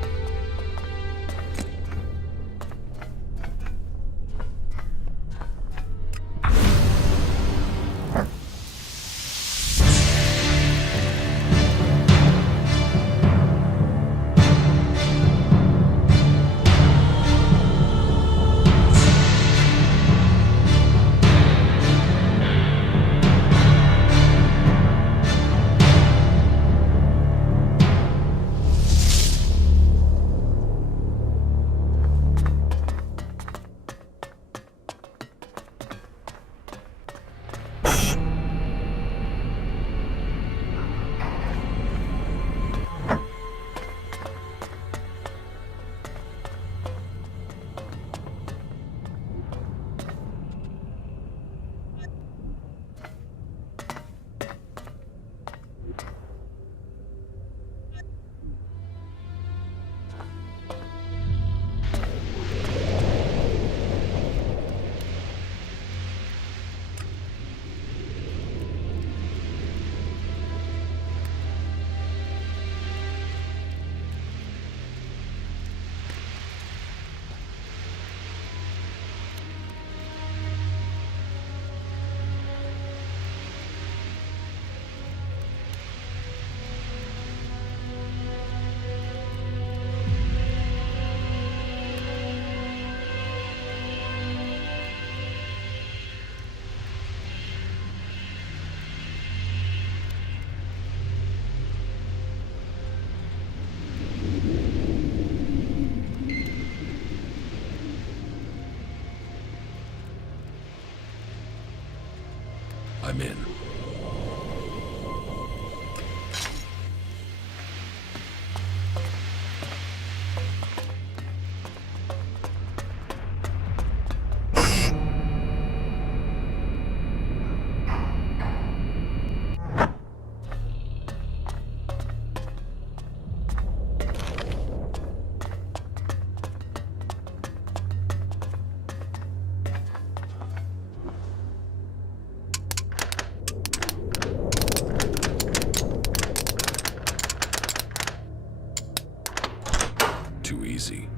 I'm in. Too easy.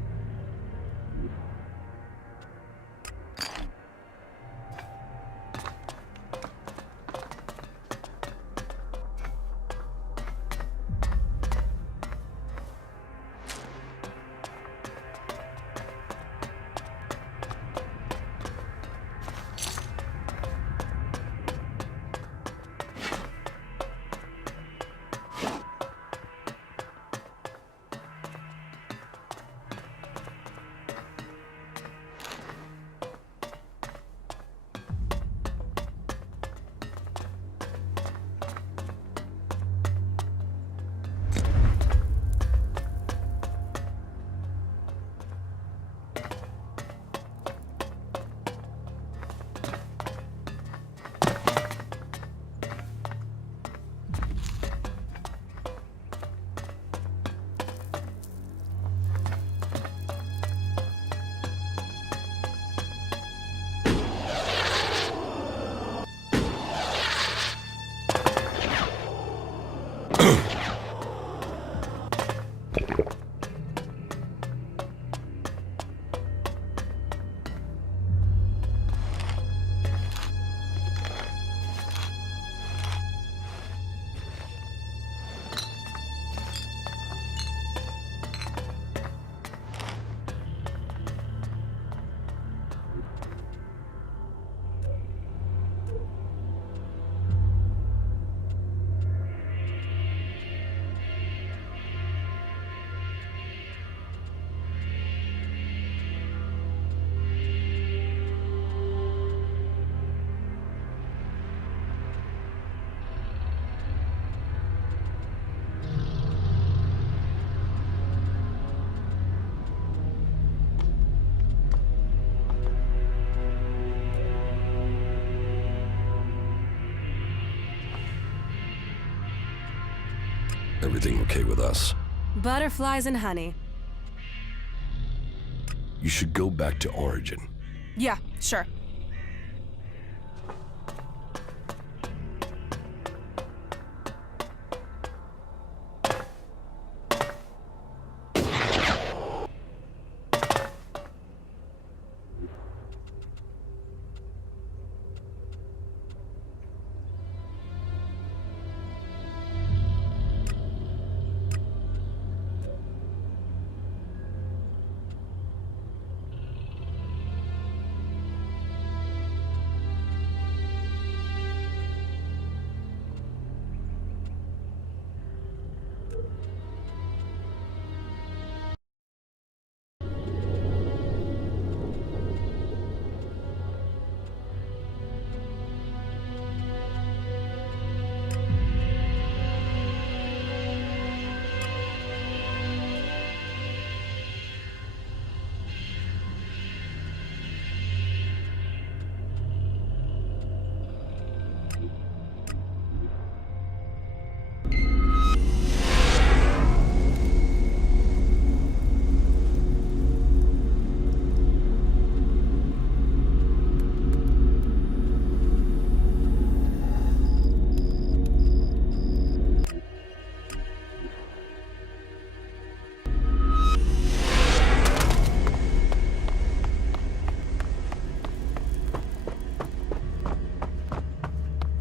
Everything okay with us? Butterflies and honey. You should go back to Origin. Yeah, sure.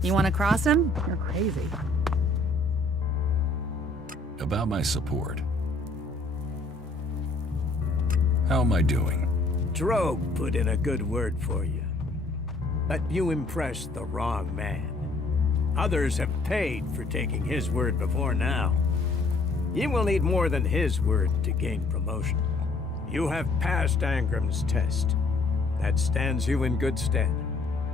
You want to cross him? You're crazy. About my support. How am I doing? Drogue put in a good word for you. But you impressed the wrong man. Others have paid for taking his word before now. You will need more than his word to gain promotion. You have passed Angram's test. That stands you in good stead.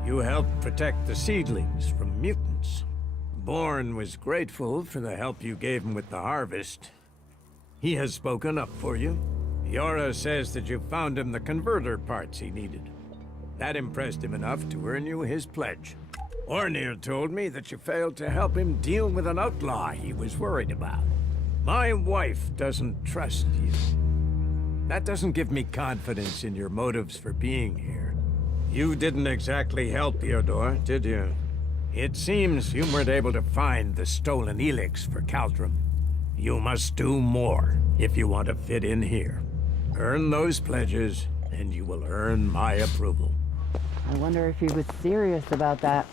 You helped protect the seedlings from mutants. Bourne was grateful for the help you gave him with the harvest. He has spoken up for you. Yora says that you found him the converter parts he needed. That impressed him enough to earn you his pledge. Ornir told me that you failed to help him deal with an outlaw he was worried about. My wife doesn't trust you. That doesn't give me confidence in your motives for being here. You didn't exactly help Theodore, did you? It seems you weren't able to find the stolen Elex for Caldrum. You must do more if you want to fit in here. Earn those pledges, and you will earn my approval. I wonder if he was serious about that.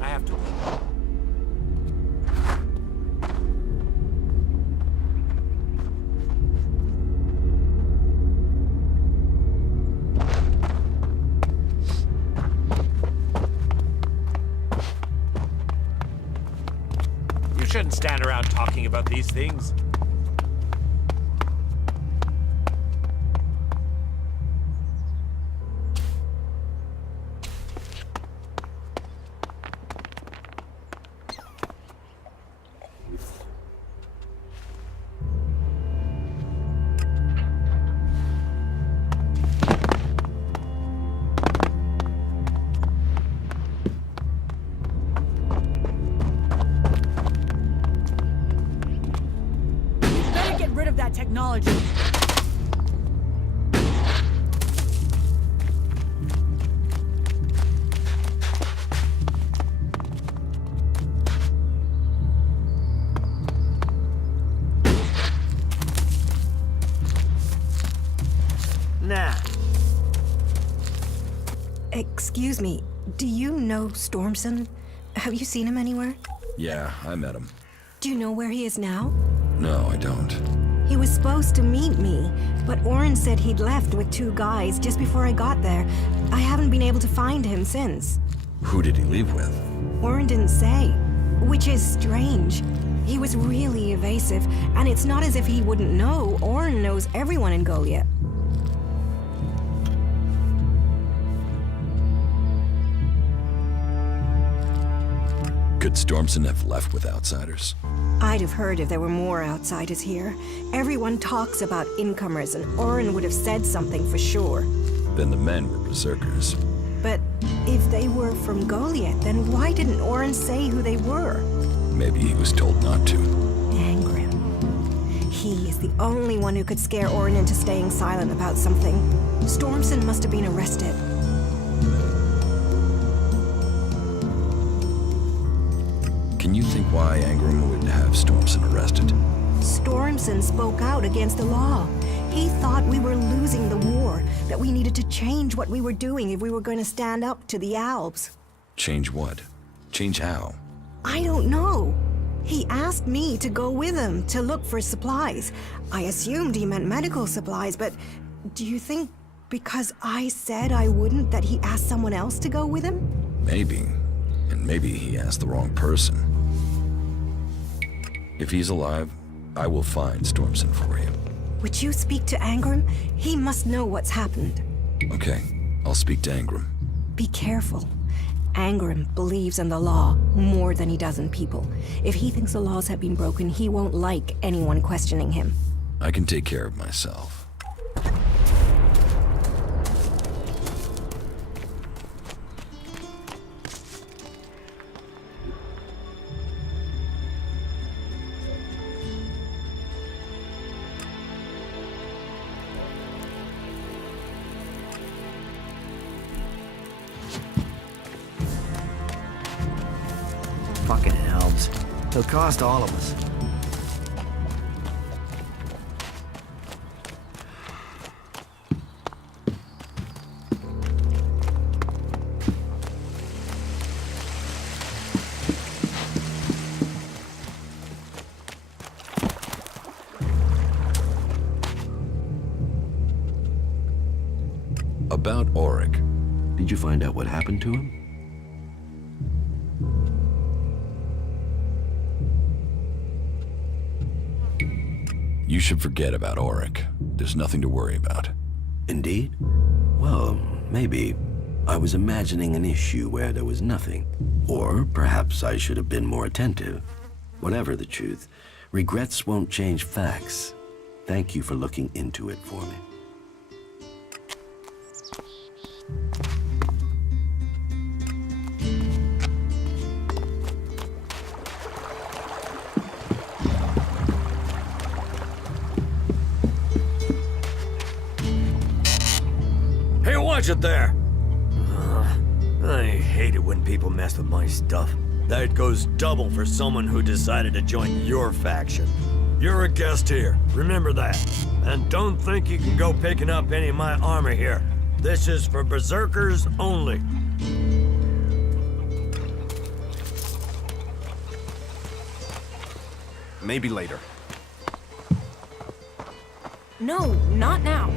I have to. You shouldn't stand around talking about these things. Technology. Nah. Excuse me, do you know Stormson? Have you seen him anywhere? Yeah, I met him. Do you know where he is now? No, I don't. He was supposed to meet me, but Oren said he'd left with 2 guys just before I got there. I haven't been able to find him since. Who did he leave with? Oren didn't say, which is strange. He was really evasive, and it's not as if he wouldn't know. Oren knows everyone in Goliath. Could Stormson have left with outsiders? I'd have heard if there were more outsiders here. Everyone talks about incomers, and Oren would have said something for sure. Then the men were berserkers. But if they were from Goliath, then why didn't Oren say who they were? Maybe he was told not to. Angrim. He is the only one who could scare Oren into staying silent about something. Stormson must have been arrested. Can you think why Angrim would have Stormson arrested? Stormson spoke out against the law. He thought we were losing the war, that we needed to change what we were doing if we were going to stand up to the Albs. Change what? Change how? I don't know. He asked me to go with him to look for supplies. I assumed he meant medical supplies, but do you think because I said I wouldn't that he asked someone else to go with him? Maybe. And maybe he asked the wrong person. If he's alive, I will find Stormson for you. Would you speak to Angrim? He must know what's happened. Okay, I'll speak to Angrim. Be careful. Angrim believes in the law more than he does in people. If he thinks the laws have been broken, he won't like anyone questioning him. I can take care of myself. Fucking elves. They'll cost all of us. About Auric. Did you find out what happened to him? You should forget about Auric. There's nothing to worry about. Indeed? Well, maybe. I was imagining an issue where there was nothing. Or perhaps I should have been more attentive. Whatever the truth, regrets won't change facts. Thank you for looking into it for me. Hey, watch it there! I hate it when people mess with my stuff. That goes double for someone who decided to join your faction. You're a guest here, remember that. And don't think you can go picking up any of my armor here. This is for berserkers only. Maybe later. No, not now.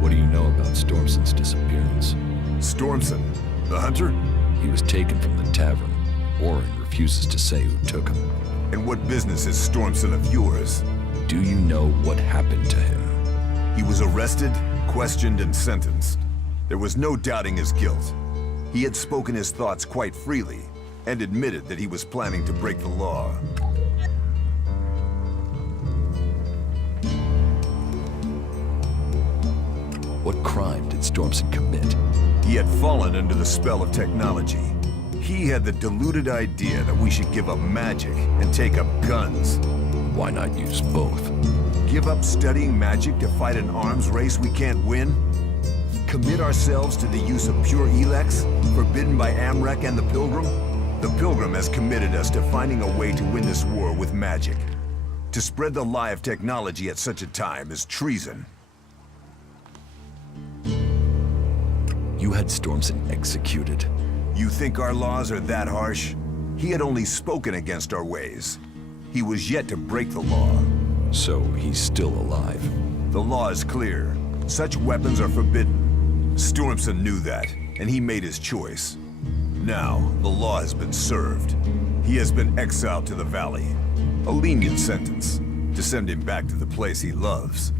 What do you know about Stormson's disappearance? Stormson? The hunter? He was taken from the tavern. Oren refuses to say who took him. And what business is Stormson of yours? Do you know what happened to him? He was arrested, questioned, and sentenced. There was no doubting his guilt. He had spoken his thoughts quite freely, and admitted that he was planning to break the law. What crime did Stormson commit? He had fallen under the spell of technology. He had the deluded idea that we should give up magic and take up guns. Why not use both? Give up studying magic to fight an arms race we can't win? Commit ourselves to the use of pure Elex, forbidden by Amrek and the Pilgrim? The Pilgrim has committed us to finding a way to win this war with magic. To spread the lie of technology at such a time is treason. You had Stormson executed. You think our laws are that harsh? He had only spoken against our ways. He was yet to break the law. So he's still alive. The law is clear. Such weapons are forbidden. Stormson knew that, and he made his choice. Now, the law has been served. He has been exiled to the valley. A lenient sentence, to send him back to the place he loves.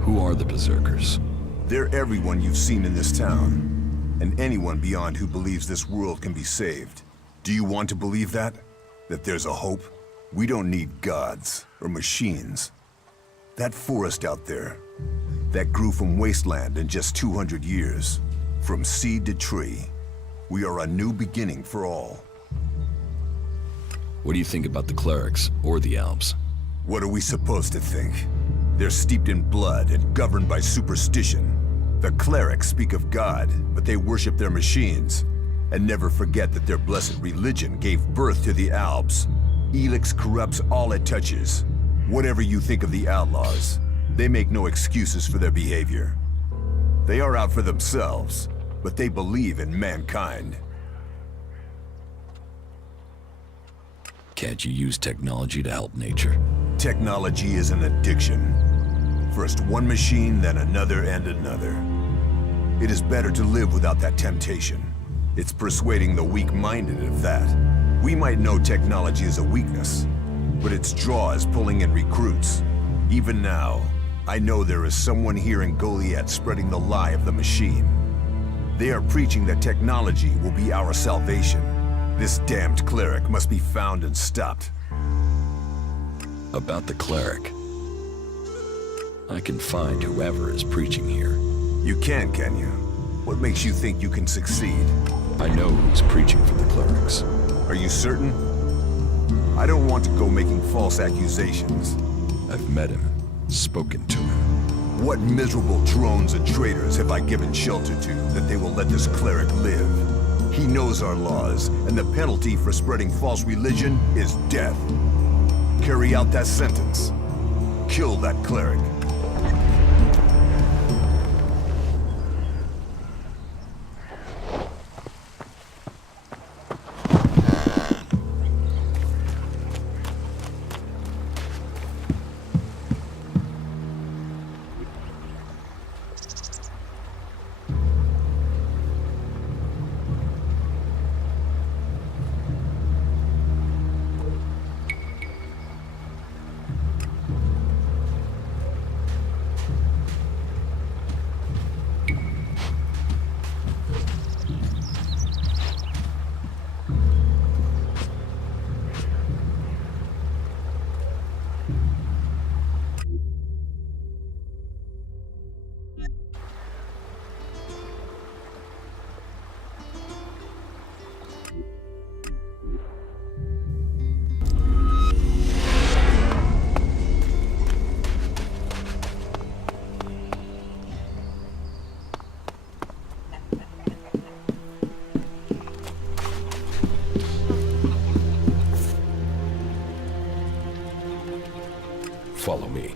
Who are the Berserkers? They're everyone you've seen in this town, and anyone beyond who believes this world can be saved. Do you want to believe that? That there's a hope? We don't need gods or machines. That forest out there, that grew from wasteland in just 200 years. From seed to tree, we are a new beginning for all. What do you think about the clerics or the Alps? What are we supposed to think? They're steeped in blood and governed by superstition. The clerics speak of God, but they worship their machines. And never forget that their blessed religion gave birth to the Alps. Elex corrupts all it touches. Whatever you think of the outlaws, they make no excuses for their behavior. They are out for themselves, but they believe in mankind. Can't you use technology to help nature? Technology is an addiction. First one machine, then another and another. It is better to live without that temptation. It's persuading the weak-minded of that. We might know technology is a weakness, but its draw is pulling in recruits. Even now, I know there is someone here in Goliath spreading the lie of the machine. They are preaching that technology will be our salvation. This damned cleric must be found and stopped. About the cleric. I can find whoever is preaching here. You can you? What makes you think you can succeed? I know who's preaching for the clerics. Are you certain? I don't want to go making false accusations. I've met him, spoken to him. What miserable drones and traitors have I given shelter to that they will let this cleric live? He knows our laws, and the penalty for spreading false religion is death. Carry out that sentence. Kill that cleric. Follow me.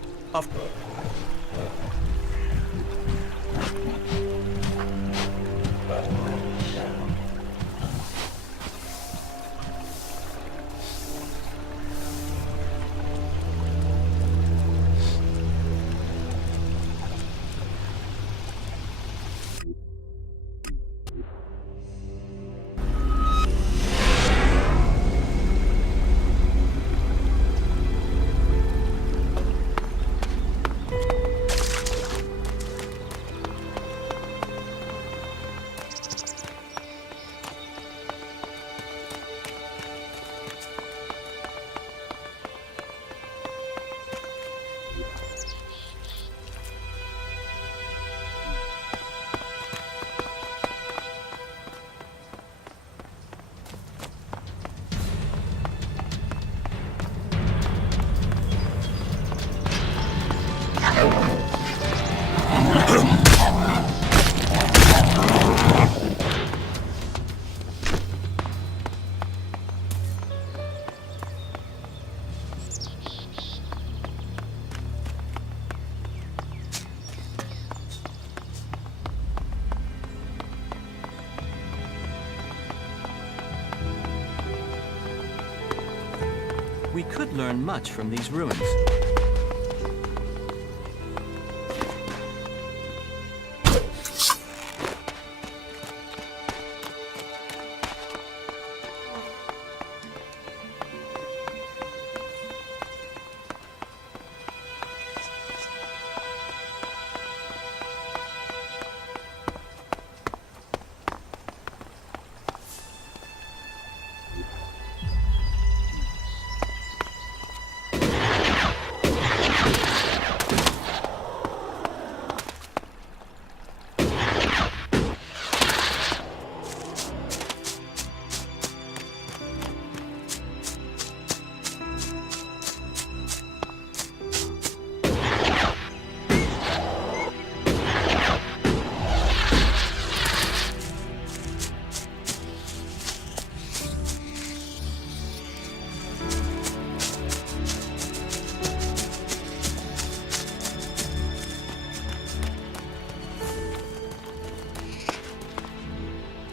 We could learn much from these ruins.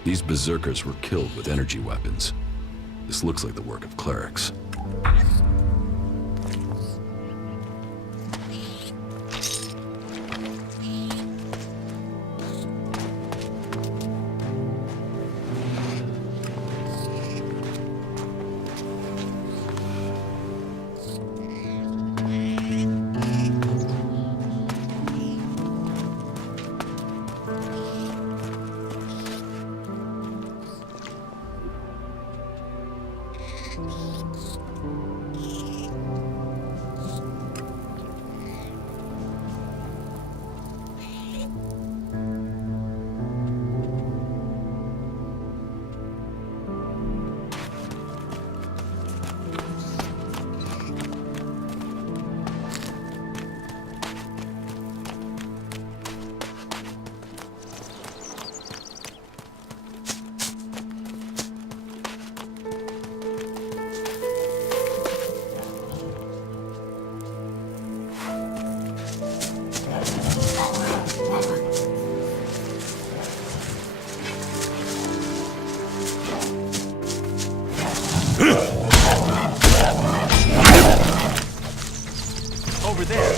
These berserkers were killed with energy weapons. This looks like the work of clerics. Over there.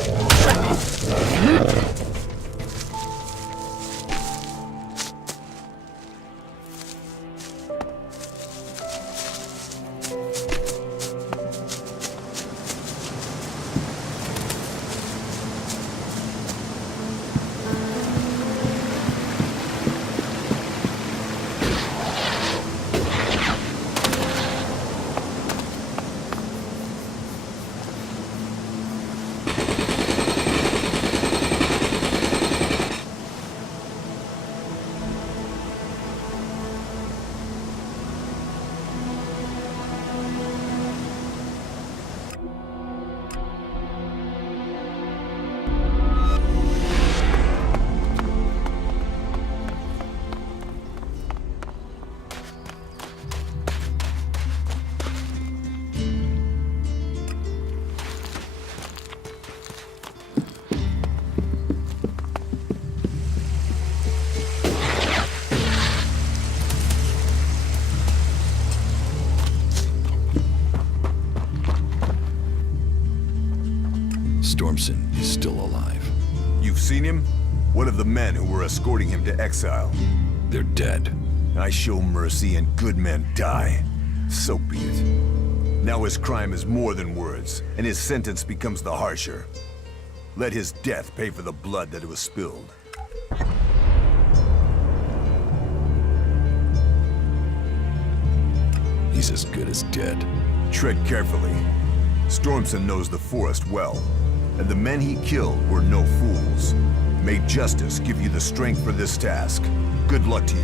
Stormson is still alive. You've seen him? What of the men who were escorting him to exile? They're dead. I show mercy and good men die. So be it. Now his crime is more than words, and his sentence becomes the harsher. Let his death pay for the blood that was spilled. He's as good as dead. Tread carefully. Stormson knows the forest well, and the men he killed were no fools. May justice give you the strength for this task. Good luck to you.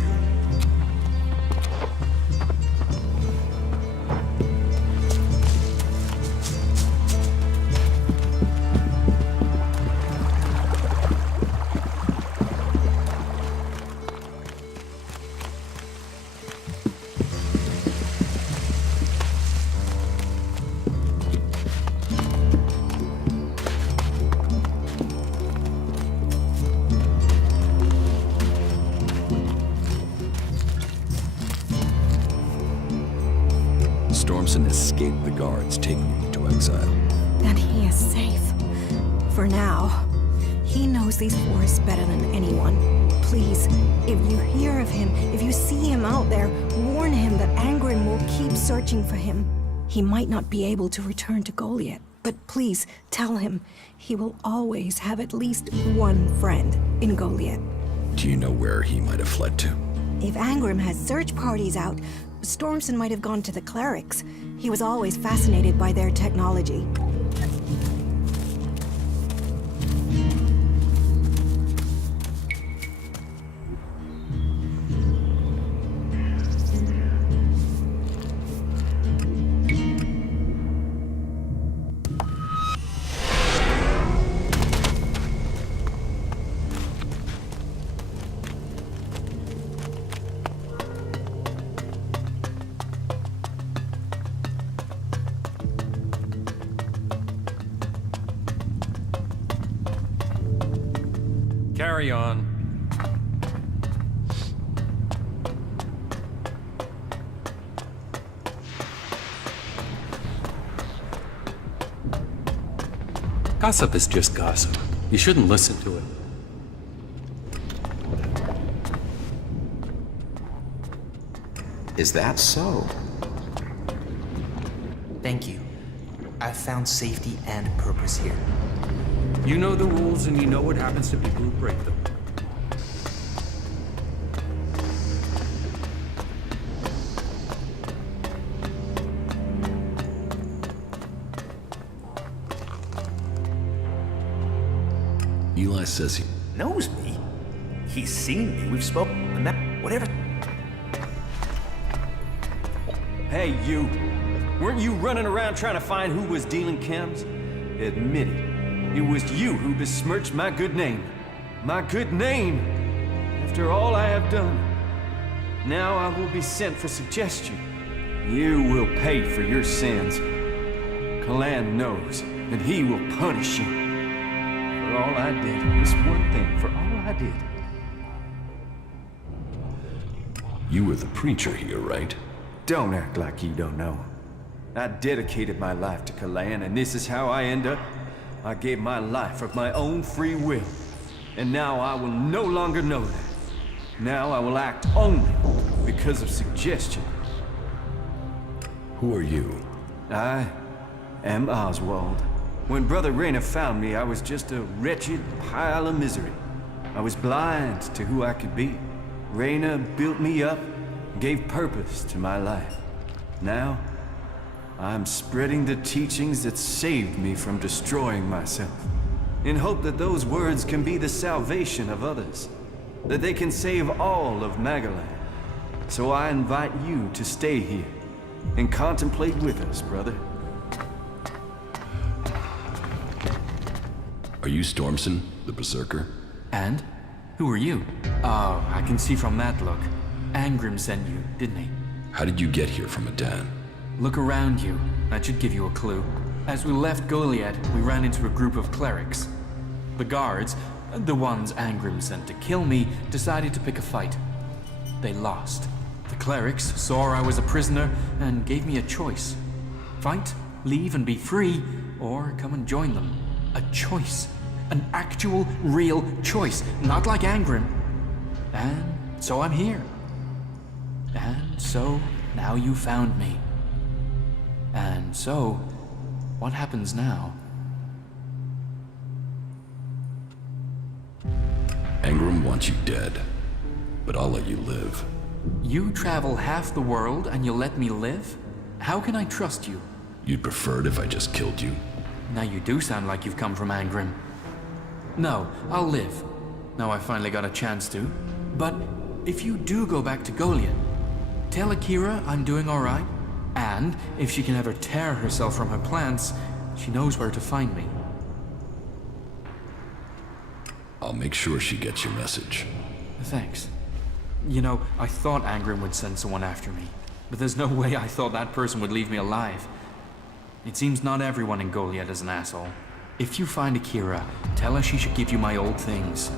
Stormson escaped the guards, taking him to no exile. Then he is safe. For now. He knows these forests better than anyone. Please, if you hear of him, if you see him out there, warn him that Angrim will keep searching for him. He might not be able to return to Goliath, but please tell him he will always have at least one friend in Goliath. Do you know where he might have fled to? If Angrim has search parties out, Stormson might have gone to the clerics. He was always fascinated by their technology. Carry on. Gossip is just gossip. You shouldn't listen to it. Is that so? Thank you. I've found safety and purpose here. You know the rules and you know what happens to people who break them. Eli says he knows me. He's seen me. We've spoken. And that, whatever. Hey, you. Weren't you running around trying to find who was dealing chems? Admit it. It was you who besmirched my good name. My good name! After all I have done. Now I will be sent for suggestion. You will pay for your sins. Kalan knows, and he will punish you. For all I did. This one thing, for all I did. You were the preacher here, right? Don't act like you don't know. I dedicated my life to Kalan, and this is how I end up. I gave my life of my own free will. And now I will no longer know that. Now I will act only because of suggestion. Who are you? I am Oswald. When Brother Rayna found me, I was just a wretched pile of misery. I was blind to who I could be. Rayna built me up, gave purpose to my life. Now, I'm spreading the teachings that saved me from destroying myself, in hope that those words can be the salvation of others, that they can save all of Magalan. So I invite you to stay here and contemplate with us, brother. Are you Stormson, the Berserker? And? Who are you? Oh, I can see from that look. Angrim sent you, didn't he? How did you get here from Adan? Look around you. That should give you a clue. As we left Goliath, we ran into a group of clerics. The guards, the ones Angrim sent to kill me, decided to pick a fight. They lost. The clerics saw I was a prisoner and gave me a choice. Fight, leave and be free, or come and join them. A choice. An actual, real choice. Not like Angrim. And so I'm here. And so, now you found me. And so, what happens now? Angrim wants you dead, but I'll let you live. You travel half the world and you'll let me live? How can I trust you? You'd prefer it if I just killed you? Now you do sound like you've come from Angrim. No, I'll live. Now I finally got a chance to. But if you do go back to Goliath, tell Akira I'm doing alright. And if she can ever tear herself from her plants, she knows where to find me. I'll make sure she gets your message. Thanks. You know, I thought Angrim would send someone after me, but there's no way I thought that person would leave me alive. It seems not everyone in Goliath is an asshole. If you find Akira, tell her she should give you my old things.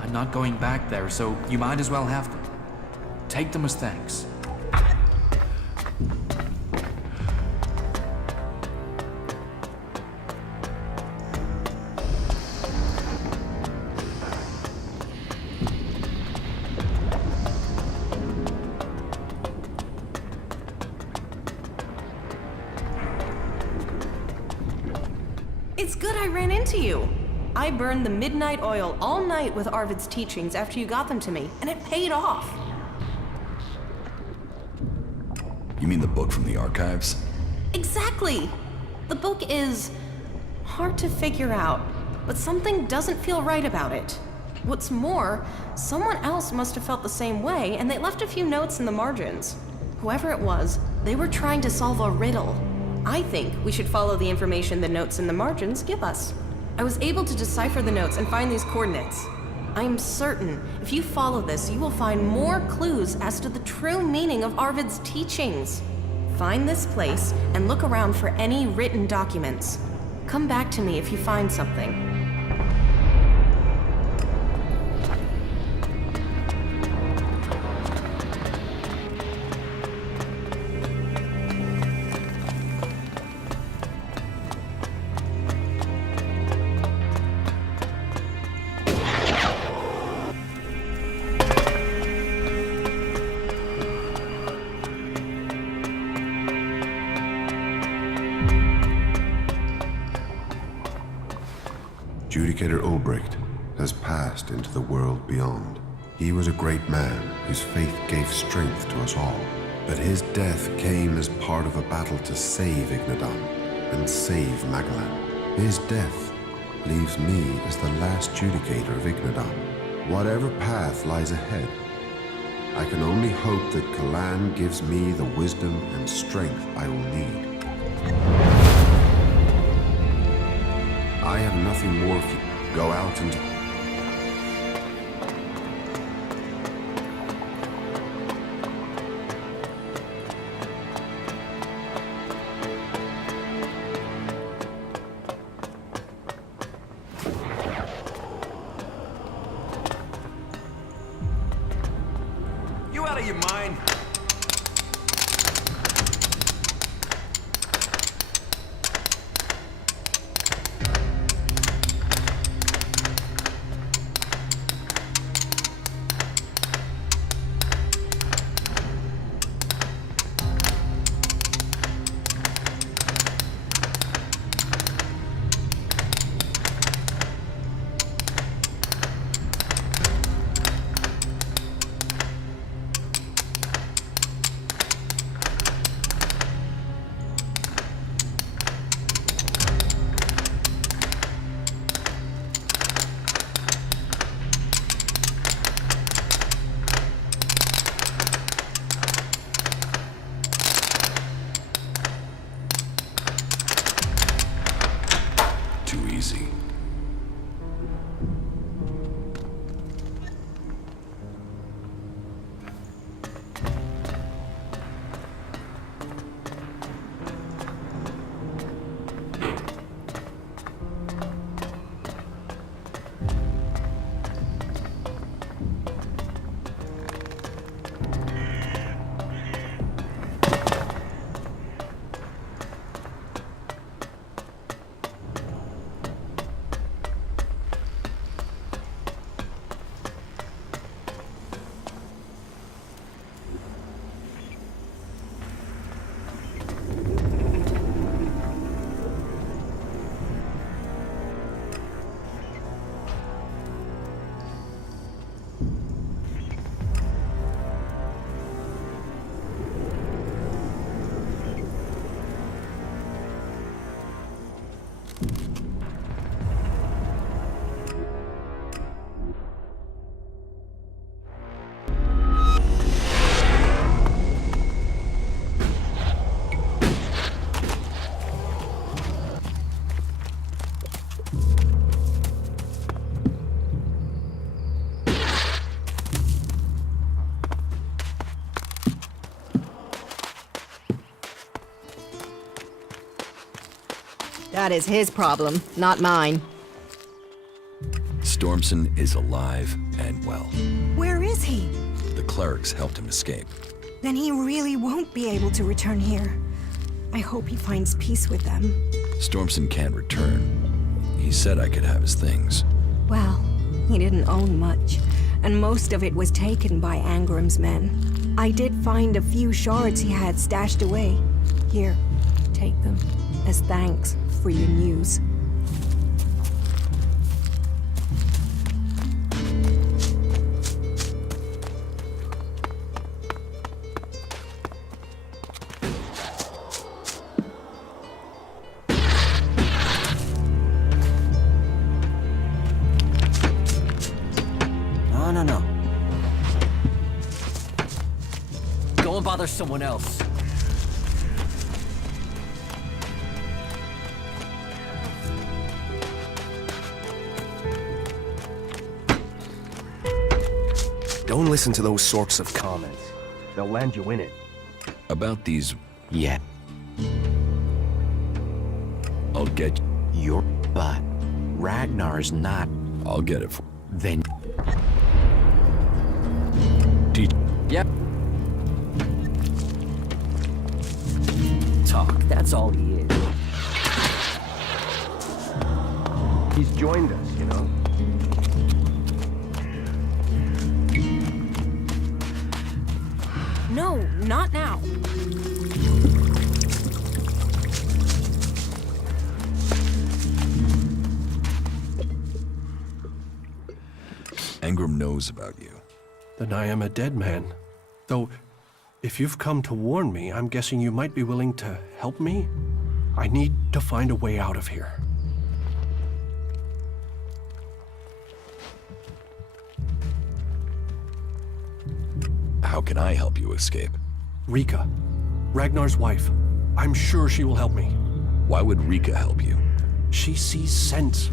I'm not going back there, so you might as well have them. Take them as thanks. It's good I ran into you. I burned the midnight oil all night with Arvid's teachings after you got them to me, and it paid off. You mean the book from the archives? Exactly! The book is hard to figure out, but something doesn't feel right about it. What's more, someone else must have felt the same way, and they left a few notes in the margins. Whoever it was, they were trying to solve a riddle. I think we should follow the information the notes in the margins give us. I was able to decipher the notes and find these coordinates. I am certain if you follow this, you will find more clues as to the true meaning of Arvid's teachings. Find this place and look around for any written documents. Come back to me if you find something. Judicator Obrecht has passed into the world beyond. He was a great man whose faith gave strength to us all. But his death came as part of a battle to save Ignadan and save Magalan. His death leaves me as the last Judicator of Ignadan. Whatever path lies ahead, I can only hope that Kalan gives me the wisdom and strength I will need. I have nothing more if you go out and... You out of your mind? Too easy. That is his problem, not mine. Stormson is alive and well. Where is he? The clerics helped him escape. Then he really won't be able to return here. I hope he finds peace with them. Stormson can't return. He said I could have his things. Well, he didn't own much, and most of it was taken by Angram's men. I did find a few shards he had stashed away. Here, take them, as thanks for your news. and bother someone else. Don't listen to those sorts of comments. They'll land you in it. About these... Yeah. I'll get... Your butt. Ragnar's not... I'll get it for... Then... Yep. Talk, that's all he is. He's joined us, you know? No, not now. Angram knows about you. Then I am a dead man. Though, if you've come to warn me, I'm guessing you might be willing to help me? I need to find a way out of here. How can I help you escape? Rika, Ragnar's wife. I'm sure she will help me. Why would Rika help you? She sees sense.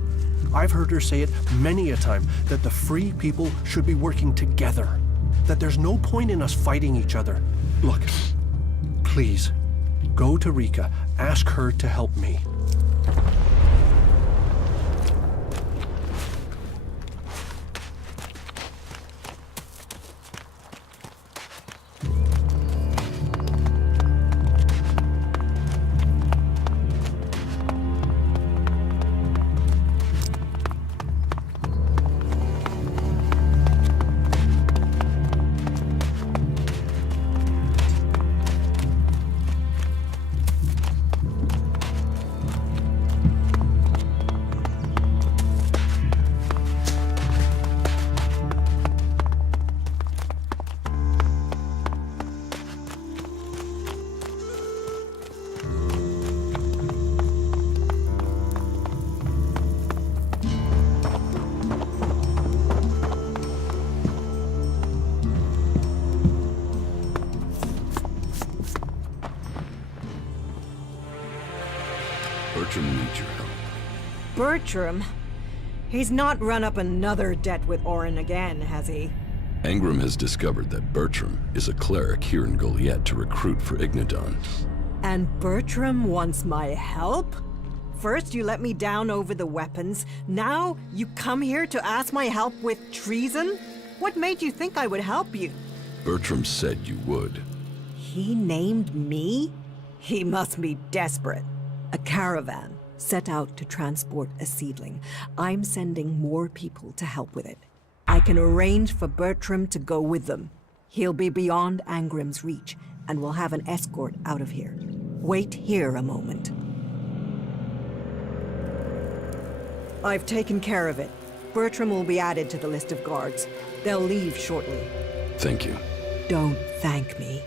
I've heard her say it many a time, that the free people should be working together. That there's no point in us fighting each other. Look, please, go to Rika, ask her to help me. Bertram needs your help. Bertram? He's not run up another debt with Orin again, has he? Angram has discovered that Bertram is a cleric here in Goliath to recruit for Ignadon. And Bertram wants my help? First you let me down over the weapons, now you come here to ask my help with treason? What made you think I would help you? Bertram said you would. He named me? He must be desperate. A caravan set out to transport a seedling. I'm sending more people to help with it. I can arrange for Bertram to go with them. He'll be beyond Angram's reach, and we'll have an escort out of here. Wait here a moment. I've taken care of it. Bertram will be added to the list of guards. They'll leave shortly. Thank you. Don't thank me.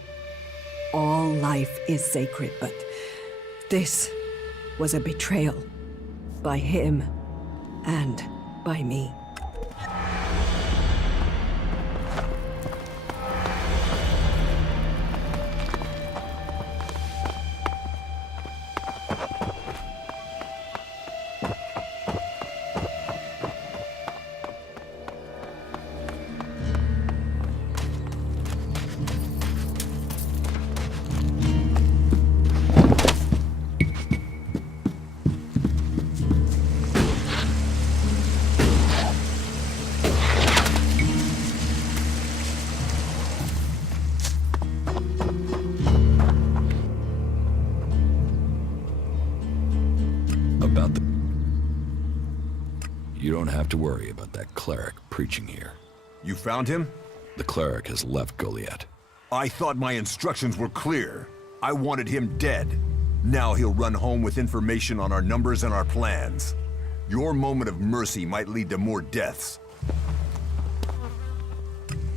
All life is sacred, but this was a betrayal. By him and by me. You don't have to worry about that cleric preaching here. You found him? The cleric has left Goliath. I thought my instructions were clear. I wanted him dead. Now he'll run home with information on our numbers and our plans. Your moment of mercy might lead to more deaths.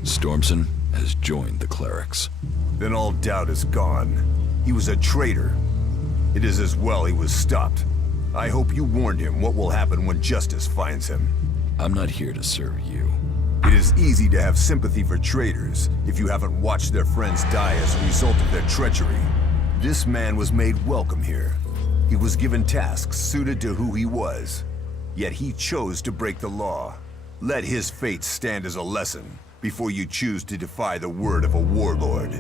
Stormson has joined the clerics. Then all doubt is gone. He was a traitor. It is as well he was stopped. I hope you warned him what will happen when justice finds him. I'm not here to serve you. It It is easy to have sympathy for traitors if you haven't watched their friends die as a result of their treachery. This man was made welcome here. He was given tasks suited to who he was. Yet he chose to break the law. Let his fate stand as a lesson before you choose to defy the word of a warlord.